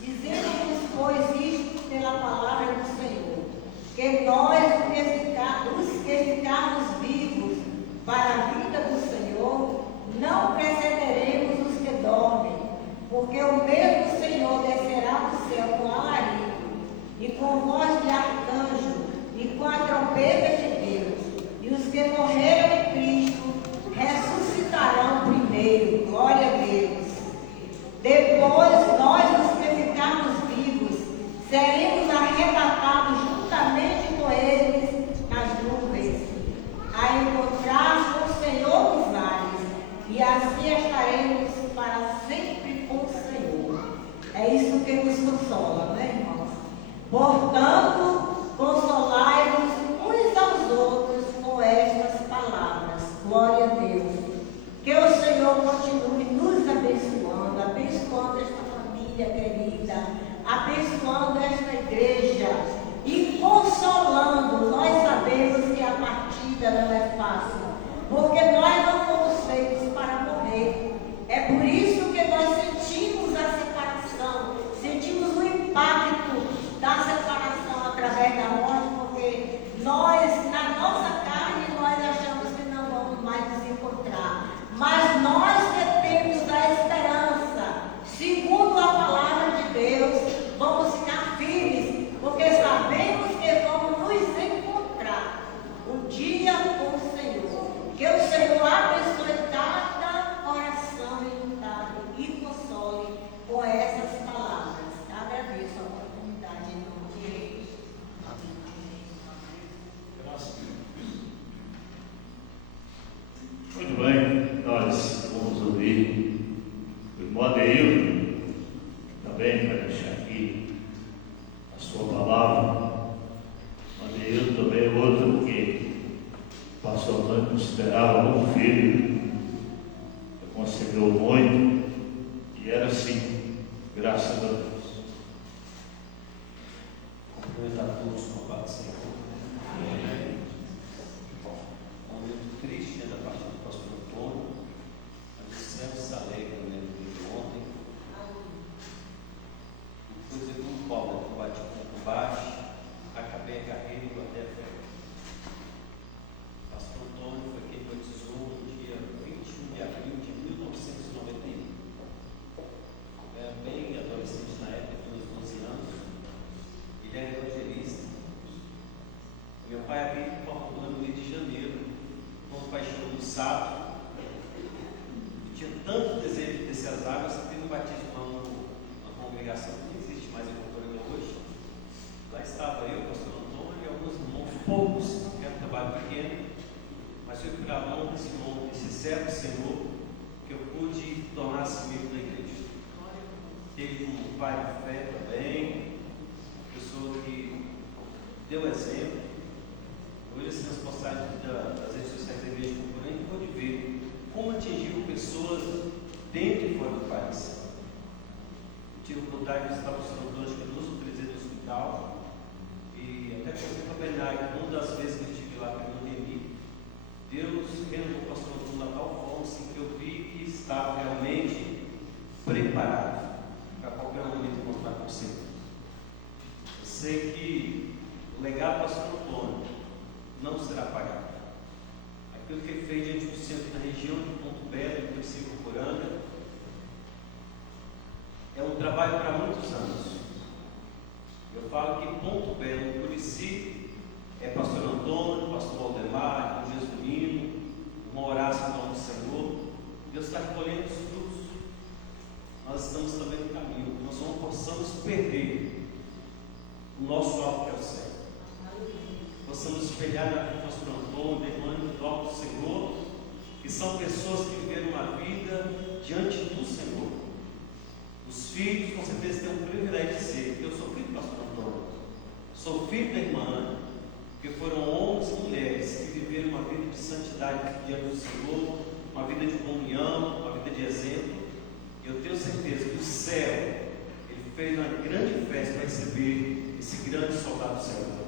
Dizemos, pois, isto pela palavra do Senhor, que nós, os que ficarmos vivos para a vida do Senhor, não precederemos os que dormem, porque o mesmo Senhor descerá do céu com alarido, e com voz de arcanjo, e com a trombeta de Deus, e os que morreram em Cristo ressuscitarão primeiro. Glória a Deus. Depois, nós, os que ficarmos vivos, seremos arrebatados juntamente com eles nas nuvens, a encontrar com o Senhor nos ares, e assim estaremos para sempre com o Senhor. É isso que nos consola, né, irmãos? Portanto, consolai-vos uns aos outros com estas palavras. Glória a Deus. Que o Senhor continue nos abençoando, abençoando esta família querida, abençoando esta igreja e consolando. Nós sabemos que a partida não é fácil, porque nós não fomos feitos para morrer. É por isso que nós sentimos a separação, sentimos o impacto da separação esperava um filho, concebeu muito, e era assim, graças a Deus. Cumprimentar todos com a paz do Senhor. Amém. Bom, um momento triste, né, da parte do pastor Antônio, mas dissemos alegre, né, de ontem. Depois eu como pobre, combati com combate, acabei a carreira e até a fé. Pastor Antônio foi quem batizou no dia 21 de abril de 1991. Era bem adolescente na época, tinha uns 12 anos. Ele era evangelista. Meu pai abriu o portão no Rio de Janeiro, com paixão do sábado. Eu tinha tanto desejo de descer as águas que teve um batismo lá numa congregação que não existe mais em Votoranga hoje. Lá estava eu, o pastor Antônio e alguns irmãos, poucos, que era um trabalho pequeno, mas foi por amor desse irmão, desse servo do Senhor, que eu pude tornar-se membro da igreja. Teve como pai de fé também, pessoa que deu exemplo. Hoje, assim, nas postagens das redes sociais da igreja contemporânea, pode ver como atingiu pessoas dentro e fora do país. Eu tive a oportunidade de visitar o pastor Antônio, que 2 ou 3 vezes no hospital, e até contei para a Bernardo, uma das vezes que eu estive lá pelo Remi, Deus renovou o pastor Antônio da tal forma assim, que eu vi que estava realmente preparado para qualquer momento encontrar com o Senhor. Eu sei que o legado do pastor Antônio não será apagado. Aquilo que ele fez diante do Senhor na região de Ponto Belo, do município de Poranga, é um trabalho para muitos anos. Eu falo que Ponto Belo, Murici, é pastor Antônio, pastor Valdemar, o Jesuíno, uma Horácio no nome do Senhor. Deus está recolhendo os frutos. Nós estamos também no caminho. Nós não possamos perder o nosso alvo que é o céu. Possamos espelhar na vida do pastor Antônio, da irmã do Senhor, que são pessoas que viveram uma vida diante do Senhor. Os filhos, com certeza, têm o privilégio de ser. Eu sou filho do pastor Antônio, sou filho da irmã, que foram homens e mulheres que viveram uma vida de santidade diante do Senhor, uma vida de comunhão, uma vida de exemplo. Eu tenho certeza que o céu, ele fez uma grande festa para receber esse grande soldado do Senhor.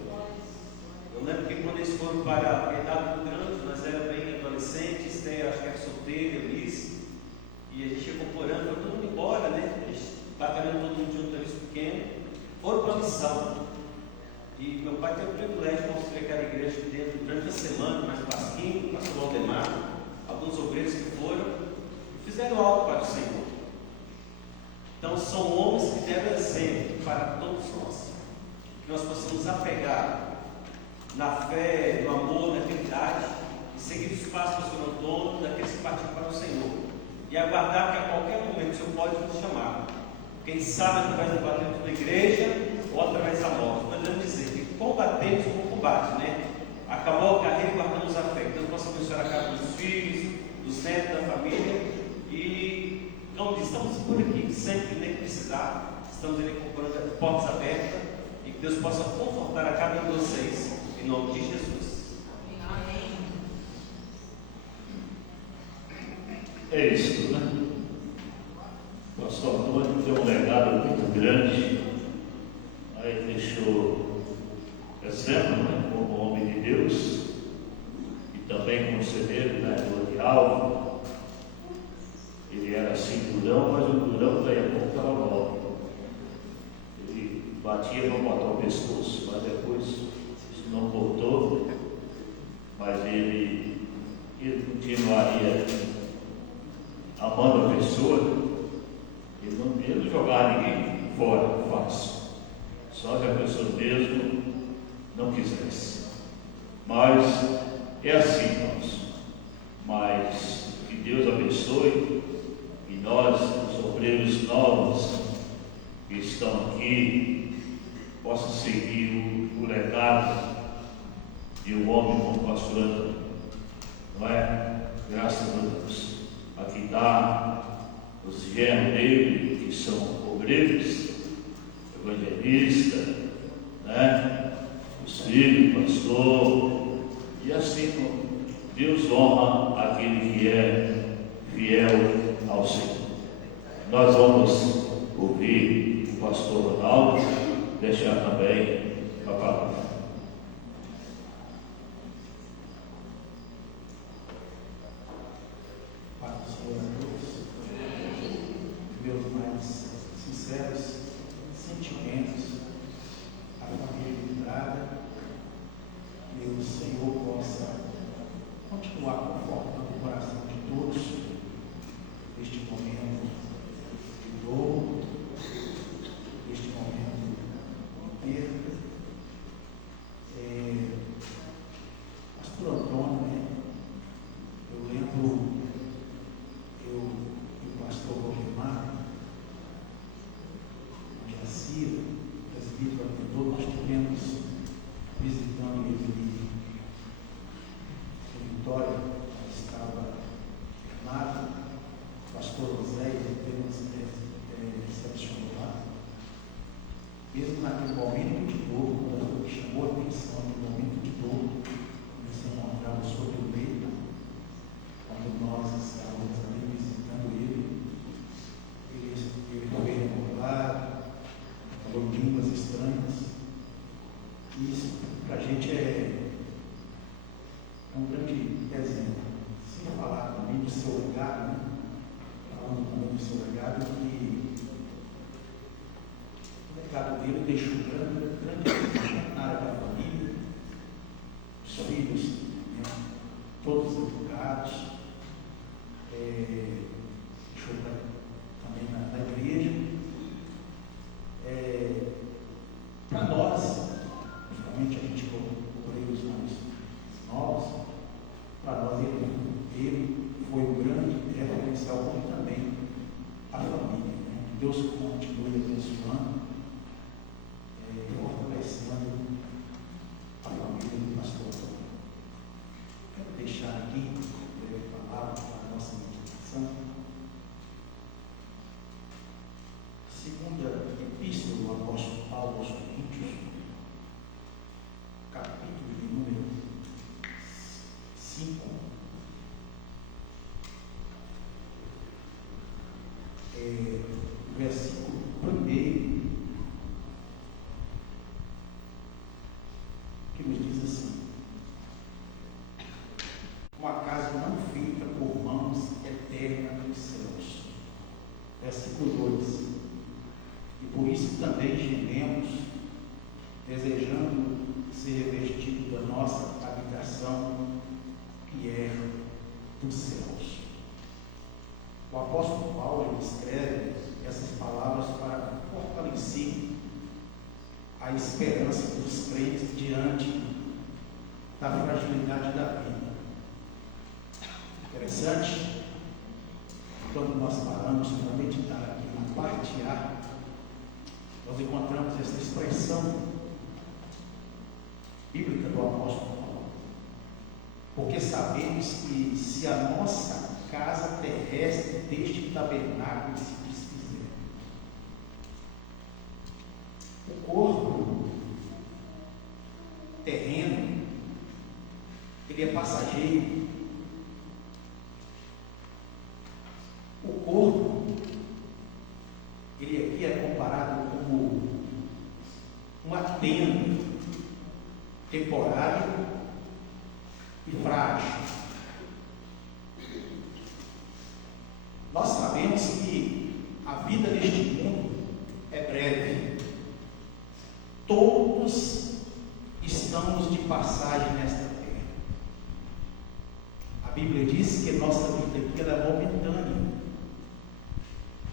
Eu lembro que quando eles foram para a Piedade do Grande, nós éramos bem adolescentes, Esther, acho que era solteira, Eunice, e a gente chegou porando, foi todo mundo embora, né? A gente batalhando todo mundo junto, um pequeno, foram para a missão. E meu pai teve o privilégio de construir aquela igreja dentro durante a semana, mais o Pasquinho, o pastor Valdemar, alguns obreiros que foram, e fizeram algo para o Senhor. Então são homens que devem exemplo para todos nós, que nós possamos apegar na fé, no amor, na fidelidade, e seguir os passos do pastor Antônio, daqueles que partiu para o Senhor, e aguardar que a qualquer momento o Senhor pode nos chamar. Quem sabe através do batimento da igreja ou através da morte. Podemos dizer que combatemos o bom combate, né? Acabou a carreira e guardamos a fé. Deus possa abençoar a casa dos filhos, dos netos, da família. E, como diz, estamos por aqui, sempre nem precisar. Estamos ali com portas abertas. E que Deus possa confortar a cada um de vocês. Em nome de Jesus. Amém. É isso, né? O pastor Antônio tem um legado muito grande. Aí deixou exemplo, né, como homem de Deus e também conselheiro, né, do Alvo. Ele era assim durão, mas o durão daí a pouco estava mole. Ele batia para botar o pescoço, mas depois isso não voltou. Mas ele continuaria amando a pessoa. Ele não jogava ninguém fora fácil. Só que a pessoa mesmo não quisesse. Mas é assim, irmãos. Mas que Deus abençoe e nós, os obreiros novos que estão aqui, possam seguir o legado de um homem como o pastor Antônio. Não é? Graças a Deus. Aqui está os gêmeos dele, que são obreiros, evangelista, né? Os filhos, pastor, e assim Deus honra aquele que é fiel ao Senhor. Nós vamos ouvir o pastor Ronaldo, deixar também a palavra. Paz do Senhor a todos. Meus mais sinceros sentimentos à família Vidrada, que o Senhor possa continuar confortando o coração de todos neste momento de dor, neste momento de perda. Pastor Antônio, né? Eu lembro, eu e o pastor Valdemar, onde a Cira, o presbítero Antônio, nós estivemos visitando ele em Vitória, estava internado, o pastor José, ele recepcionou lá. Mesmo naquele momento de dor, quando chamou a atenção, naquele momento de dor, ele se encontrava sobre o leito, quando nós estávamos ali visitando ele foi renovado, falou línguas estranhas. Isso para a gente é um grande exemplo. Sem falar também do seu legado, né? Falando também do seu legado, que o legado dele deixou grande na área da família, os filhos, né? Todos educados, deixou também na igreja. Para nós, principalmente a gente procurei os mais novos, para nós ele foi um grande referencial, como também a família, né? Que Deus continue abençoando, fortalecendo a família do pastor. Quero deixar aqui a palavra para a nossa meditação. Segunda epístola do apóstolo Paulo aos Coríntios, capítulo de número 5, versículo 1, que nos diz assim: uma casa não feita por mãos eterna nos céus. Versículo 2: e por isso também gememos, desejando ser revestido da nossa habitação, que é dos céus. O apóstolo Paulo escreve essas palavras para fortalecer a esperança dos crentes diante da fragilidade da vida. Interessante, quando nós paramos para meditar aqui na parte A, nós encontramos essa expressão bíblica do apóstolo Paulo. Porque sabemos que se a nossa casa terrestre deste tabernáculo se desfizer, o corpo terreno, ele é passageiro. O corpo, ele aqui é comparado como uma tenda temporária e frágil. Nós sabemos que a vida neste mundo é breve. Todos estamos de passagem nesta terra. A Bíblia diz que nossa vida aqui ela é momentânea.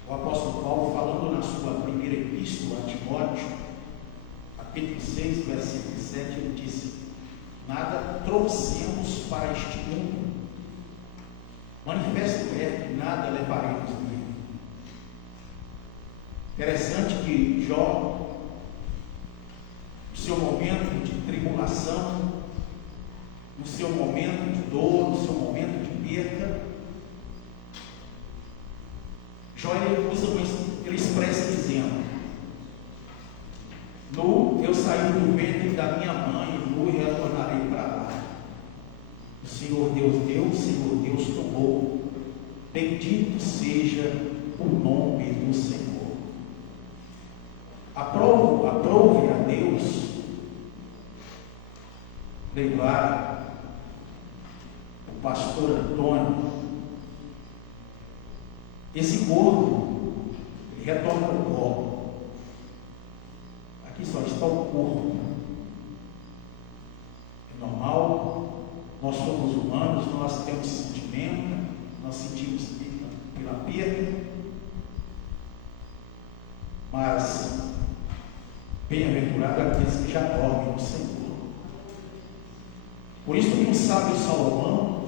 O apóstolo Paulo, falando na sua primeira epístola a Timóteo, capítulo 6, versículo 7, ele disse: nada trouxemos para este mundo, manifesto é que nada levaremos nele. Interessante que Jó, no seu momento de tribulação, no seu momento de dor, no seu momento de perda, Jó ele expressa dizendo: nu eu saí do ventre da minha mãe, nu retornarei para lá. O Senhor Senhor Deus deu, o Senhor Deus tomou. Bendito seja o nome do Senhor. Aprove a Deus levar o pastor Antônio. Esse corpo, ele retorna ao corpo. Aqui só está o corpo. É normal, nós somos humanos, nós temos sentimento, nós sentimos pela perda, mas bem-aventurado aqueles que já dormem no Senhor. Por isso que o sábio Salomão,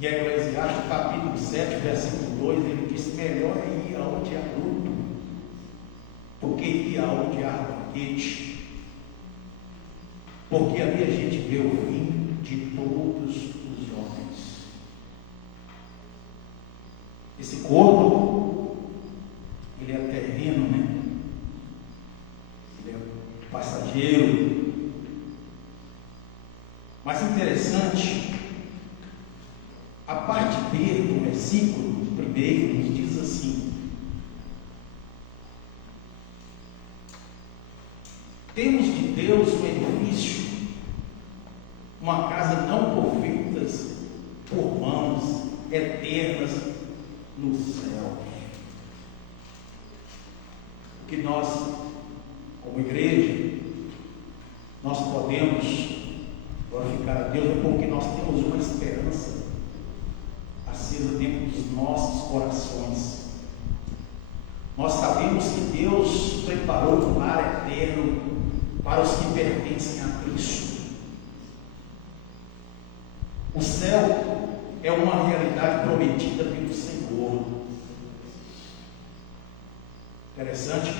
em Eclesiastes capítulo 7, versículo 2, ele diz: melhor é ir aonde há luto do que ir aonde há banquete, porque ali a gente vê o fim de todos os homens. Esse corpo, ele é terreno, né? Ele é passageiro. Mas interessante, a parte B do versículo primeiro nos diz assim: temos de Deus um edifício, uma casa não por feitas por mãos, eternas no céu. O que nós, como igreja, nós podemos glorificar a Deus é porque nós temos uma esperança acesa dentro dos nossos corações. Nós sabemos que Deus preparou um lar eterno para os que pertencem a Cristo. O céu é uma realidade prometida pelo Senhor. Interessante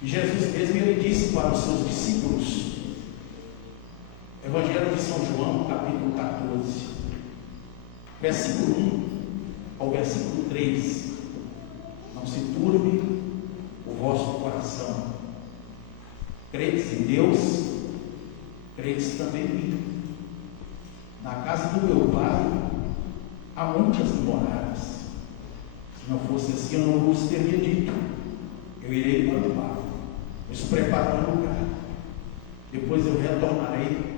que Jesus mesmo ele disse para os seus discípulos, Evangelho de São João, capítulo 14, versículo 1 ao versículo 3: não se turbe o vosso coração, credes em Deus, credes também em mim. Na casa do meu Pai há muitas moradas. Se não fosse assim, eu não vos teria dito: eu irei para o Pai, vos preparar um lugar, depois eu retornarei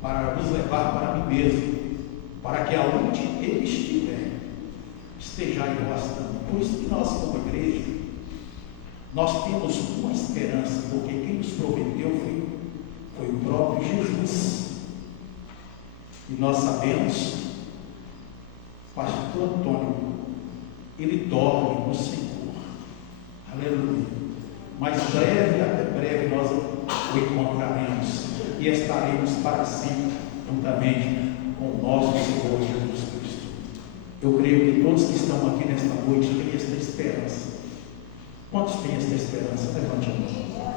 para vos levar para mim mesmo, para que aonde Ele estiver, estejais vós também. Por isso que nós, como igreja, nós temos uma esperança, porque quem nos prometeu foi o próprio Jesus. E nós sabemos, pastor Antônio, ele dorme no Senhor. Aleluia. Mas breve, até breve, nós o encontraremos e estaremos para sempre juntamente com o nosso Senhor Jesus Cristo. Eu creio que todos que estão aqui nesta noite têm esta esperança. Quantos têm esta esperança? Levante a mão.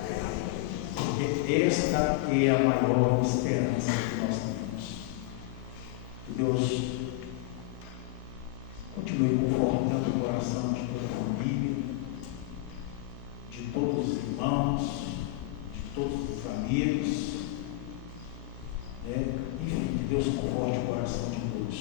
Porque esta é a maior esperança que nós temos. Que Deus continue confortando o coração de toda a família, de todos os irmãos, de todos os amigos, né? Enfim, que Deus conforte o coração de todos.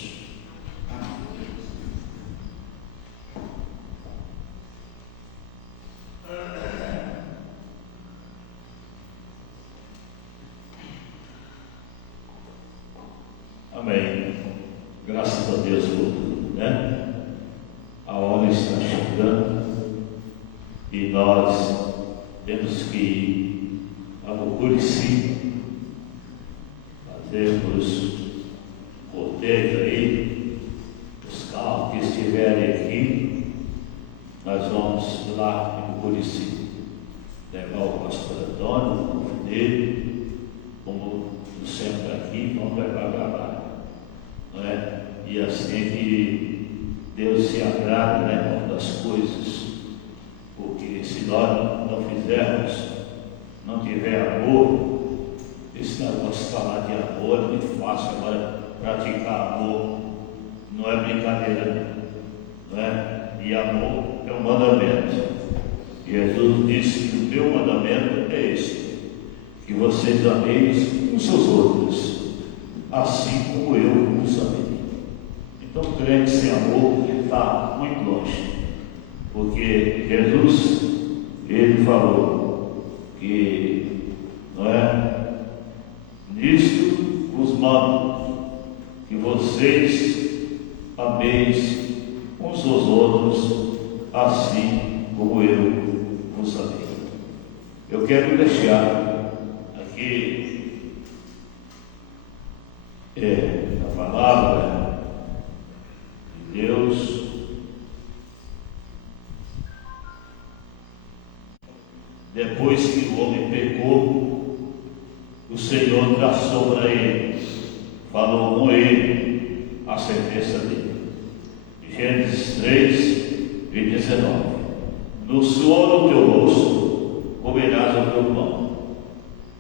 Amém. Amém. Graças a Deus por tudo, né? A hora está chegando e nós temos que ir a Murici, fazermos rodeio aí, os carros que estiverem aqui, nós vamos lá em Murici levar o pastor Antônio, o filho dele, como sempre aqui, vamos levar para lá. Não é? E assim que Deus se agrada, né, das coisas, porque se nós não fizermos, não tiver amor, esse negócio de falar de amor é muito fácil. Agora praticar amor não é brincadeira, não é? E amor é um mandamento. Jesus disse que o meu mandamento é esse: que vocês amem uns aos outros. assim como eu os amei. Então, o crente sem amor, ele está muito longe, porque Jesus, ele falou que, não é, nisto vos mando, que vocês ameis uns aos outros, assim como eu vos amei. Eu quero deixar aqui a palavra de Deus. Depois que o homem pecou, o Senhor traçou para ele, falou com ele a sentença dele. Gênesis 3 e 19. No suor do teu rosto comerás o teu pão,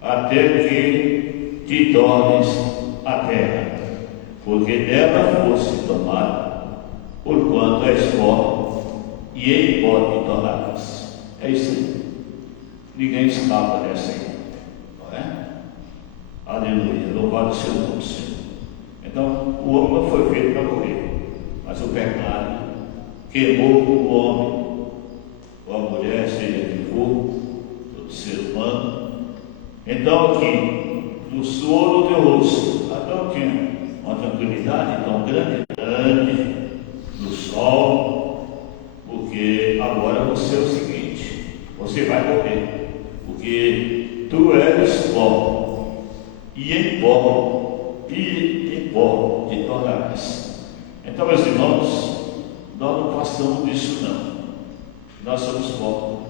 até que te tornes a terra, porque dela fosse tomada, porquanto és pó, e em pó te tornarás. É isso aí. Ninguém escapa dessa aí, não é? Aleluia, louvado seja o nome do Senhor. Então, o homem não foi feito para morrer, mas o pecado queimou o homem, ou a mulher, seja que for, todo ser humano. Então, aqui, no suor do teu rosto, Adão tinha uma tranquilidade tão grande no sol, porque agora você é o seguinte: você vai morrer. Porque tu eres pó, e em pó te tornarás. Então, meus irmãos, nós não passamos disso não. Nós somos pó.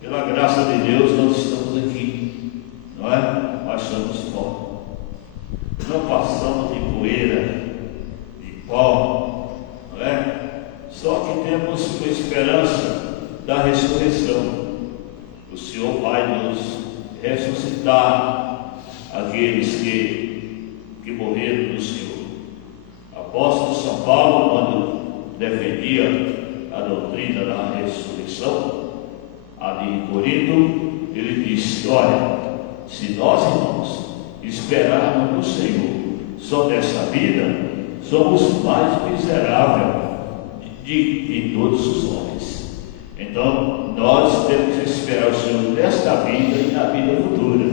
Pela graça de Deus, nós estamos aqui, não é? Nós somos pó. Não passamos de poeira, de pó, não é? Só que temos a esperança da ressurreição. O Senhor vai nos ressuscitar aqueles que morreram no Senhor. O apóstolo São Paulo, quando defendia a doutrina da ressurreição, ali em Corinto, ele disse: olha, se nós, irmãos, esperarmos no Senhor só dessa vida, somos mais miseráveis de todos os homens. Então, nós temos que esperar o Senhor nesta vida e na vida futura.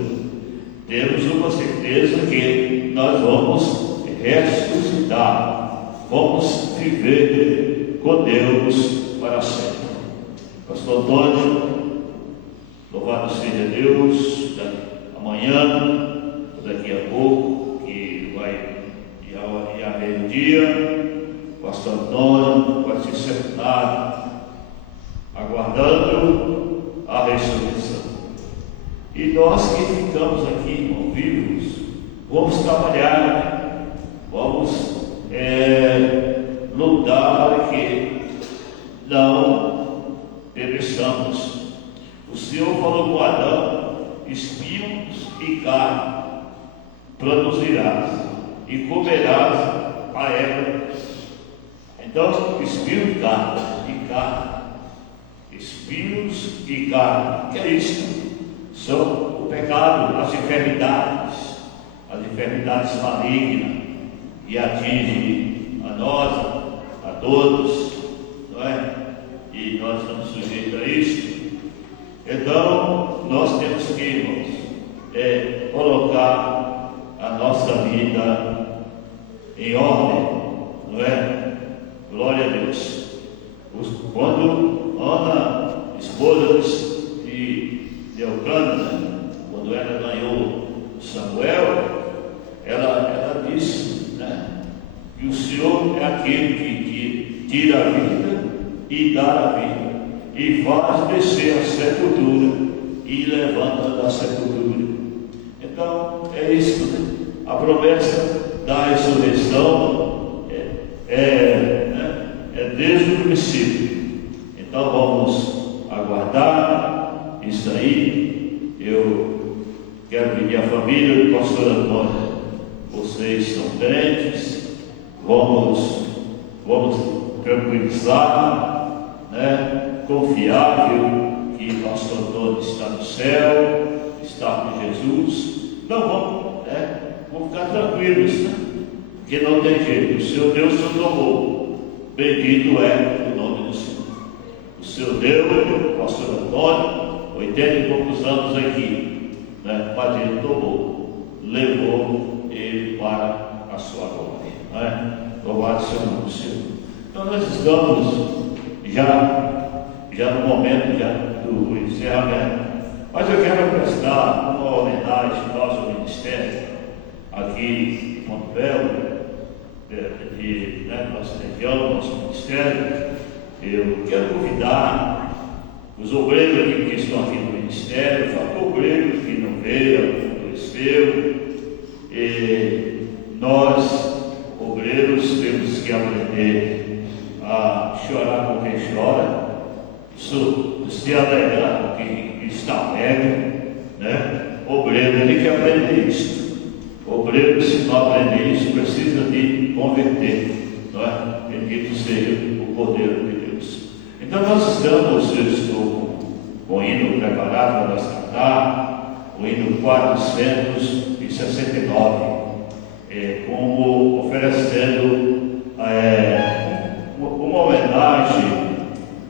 Temos uma certeza que nós vamos ressuscitar, vamos viver com Deus para sempre. Pastor Antônio, louvado seja Deus, amanhã, daqui a pouco, que vai ir a meio-dia, Pastor Antônio vai ser sentado, aguardando a ressurreição. E nós que ficamos aqui, irmão, vivos, vamos trabalhar, vamos lutar para que não pereçamos. O Senhor falou com Adão: espinhos e carne produzirás, e comerás a erva. Então, espinho e carne. Espinhos e carne. O que é isso? São o pecado, as enfermidades malignas que atingem a nós, a todos, não é? E nós estamos sujeitos a isso. Então, nós temos que, irmãos, colocar a nossa vida em ordem, não é? Glória a Deus. Quando Ana, esposa de Eucana, quando ela ganhou Samuel, ela disse, né, que o Senhor é aquele que tira a vida e dá a vida, e faz descer a sepultura e levanta da sepultura. Então, é isso, né? A promessa da ressurreição é desde o princípio. Então, vamos aguardar isso aí. Eu quero pedir à família do pastor Antônio: vocês são crentes, vamos tranquilizar, né? Confiar que o pastor Antônio está no céu, está com Jesus. Não vamos ficar tranquilos, né? Porque não tem jeito, o seu Deus se tomou. Bendito é o nome do Senhor. O seu Deus, o pastor Antônio, 80 e poucos anos aqui, né? Mas ele tomou, levou ele para a sua glória, né? Louvado seja o nome do Senhor. Então nós estamos já no momento do encerramento. Mas eu quero prestar uma homenagem ao nosso ministério aqui em Ponto Belo, nossa região, nosso ministério. Eu quero convidar os obreiros aqui que estão aqui no ministério, faltou obreiro que não veio, adoeceu. Nós, obreiros, temos que aprender a chorar com quem chora, se alegrar com quem está alegre, né? Obreiro, ele quer aprender isso. Obreiro, se não aprender isso, precisa de converter, não é? Bendito seja o Cordeiro de Deus. Então nós estamos, eu estou com o hino preparado para nós cantar, o hino 469, como oferecendo uma homenagem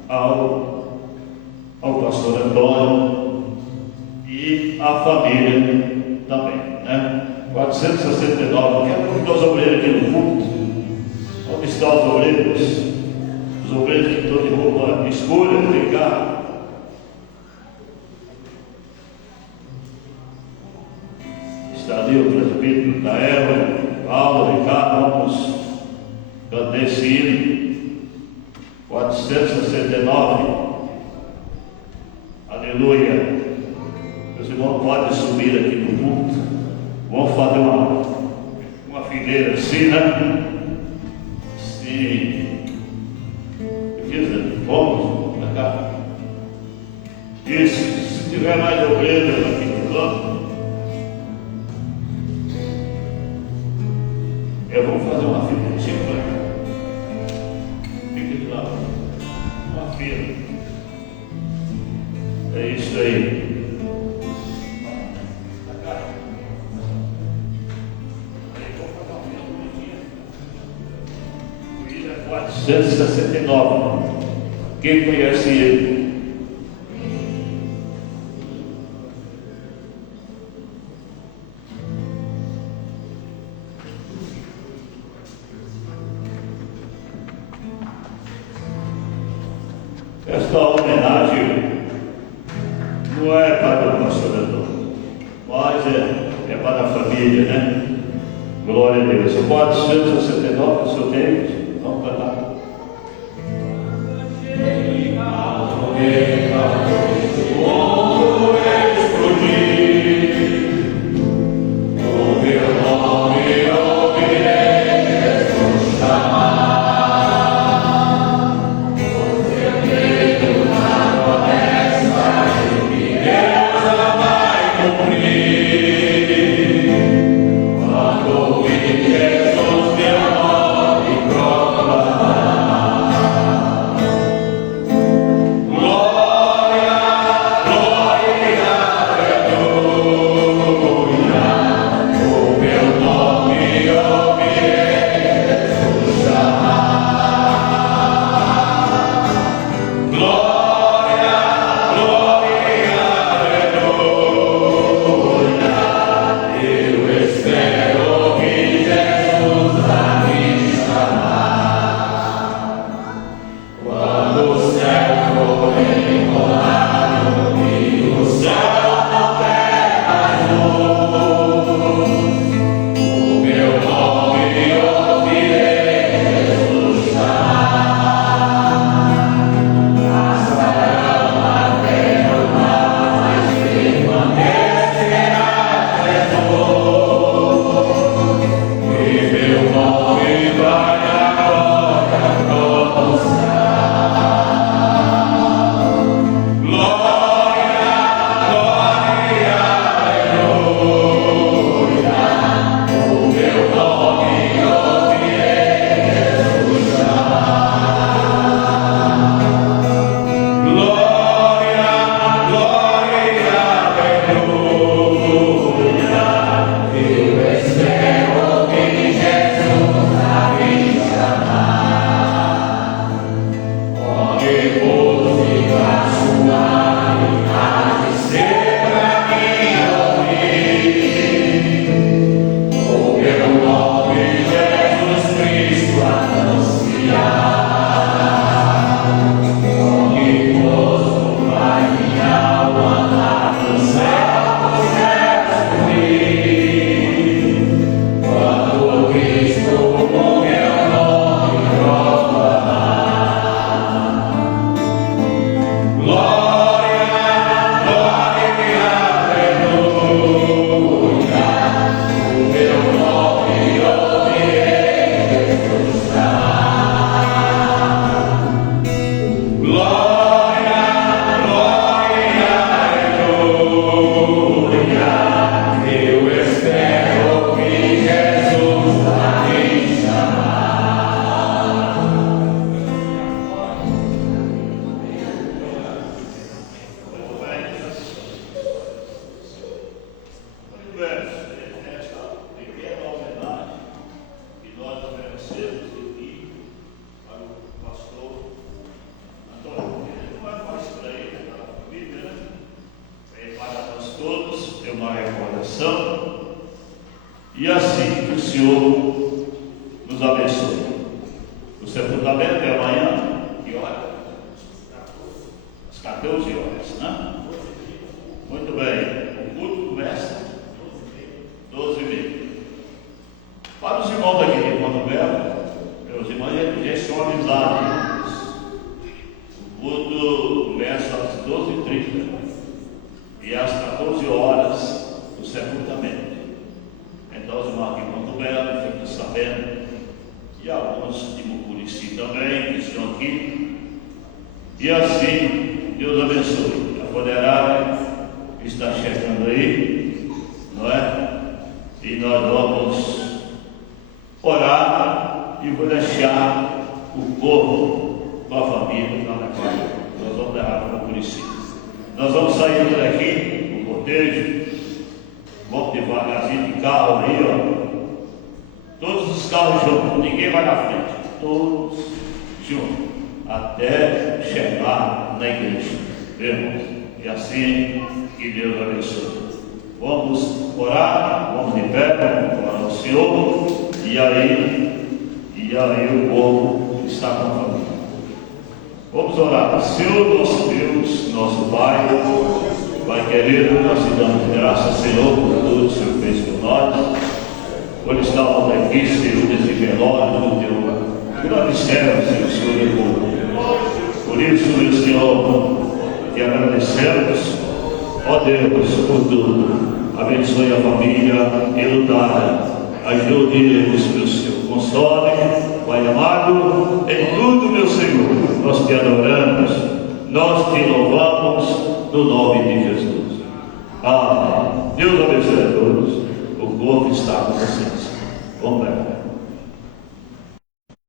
ao pastor Antônio e à família também, né? 469, quero convidar os obreiros aqui no culto. Onde estão os obreiros? Os obreiros que estão de roupa escura, vem cá. Está ali o presbítero da Eva, Paulo, vem cá, vamos cantar esse hino. 469. Aleluia. Meus irmãos podem subir aqui no culto. Vamos fazer uma fileira assim, né? Sim. Vamos para cá. Isso. Se tiver mais obreiros aqui no campo, eu vou fazer uma fileira assim para cá. Fique de lá. Uma fila. É isso aí. 469. Quem conhece ele? Esta homenagem não é para o pastor Antônio, mas é para a família, né? Glória a Deus. 469, o seu Deus, vamos cantar. Quando Jesus meu nome proclamar. oração. E assim que o Senhor nos abençoe. O sepultamento é amanhã, que hora? Às 14 horas, né? Muito bem. O culto começa 12h30. Para os irmãos aqui de Ponto Belo, meus irmãos já estão avisados. O culto começa às 12h30 e às 14 horas o sepultamento. Então os irmãos aqui de Ponto Belo ficam sabendo, e alguns de Mucurici também, que estão aqui. E assim, Deus abençoe. A funerária está chegando aí, não é? E nós vamos orar e vou deixar o corpo com a família lá na casa. Nós vamos levar para Mucurici. Nós vamos sair por aqui, o cortejo. Vamos devagarzinho de carro aí, ó. Todos os carros juntos, ninguém vai na frente, todos juntos, até chegar na igreja, irmãos. E assim, que Deus abençoe. Vamos orar, vamos de pé, vamos orar ao Senhor, e aí o povo está com a família. Vamos orar. Senhor, nosso Deus, nosso Pai, Pai querido, nós te damos graças, Senhor, por tudo que o Senhor fez por nós. Por estarmos aqui, Senhor, nesse velório do teu grande servo, Senhor, por isso, meu Senhor, te agradecemos, ó Deus, por tudo. Abençoe a família enlutada, ajude-nos, meu Senhor, console, Pai amado, em tudo, meu Senhor, nós te adoramos, nós te louvamos, no nome de Jesus. Amém. Deus abençoe a todos. O corpo está com vocês. Vamos lá.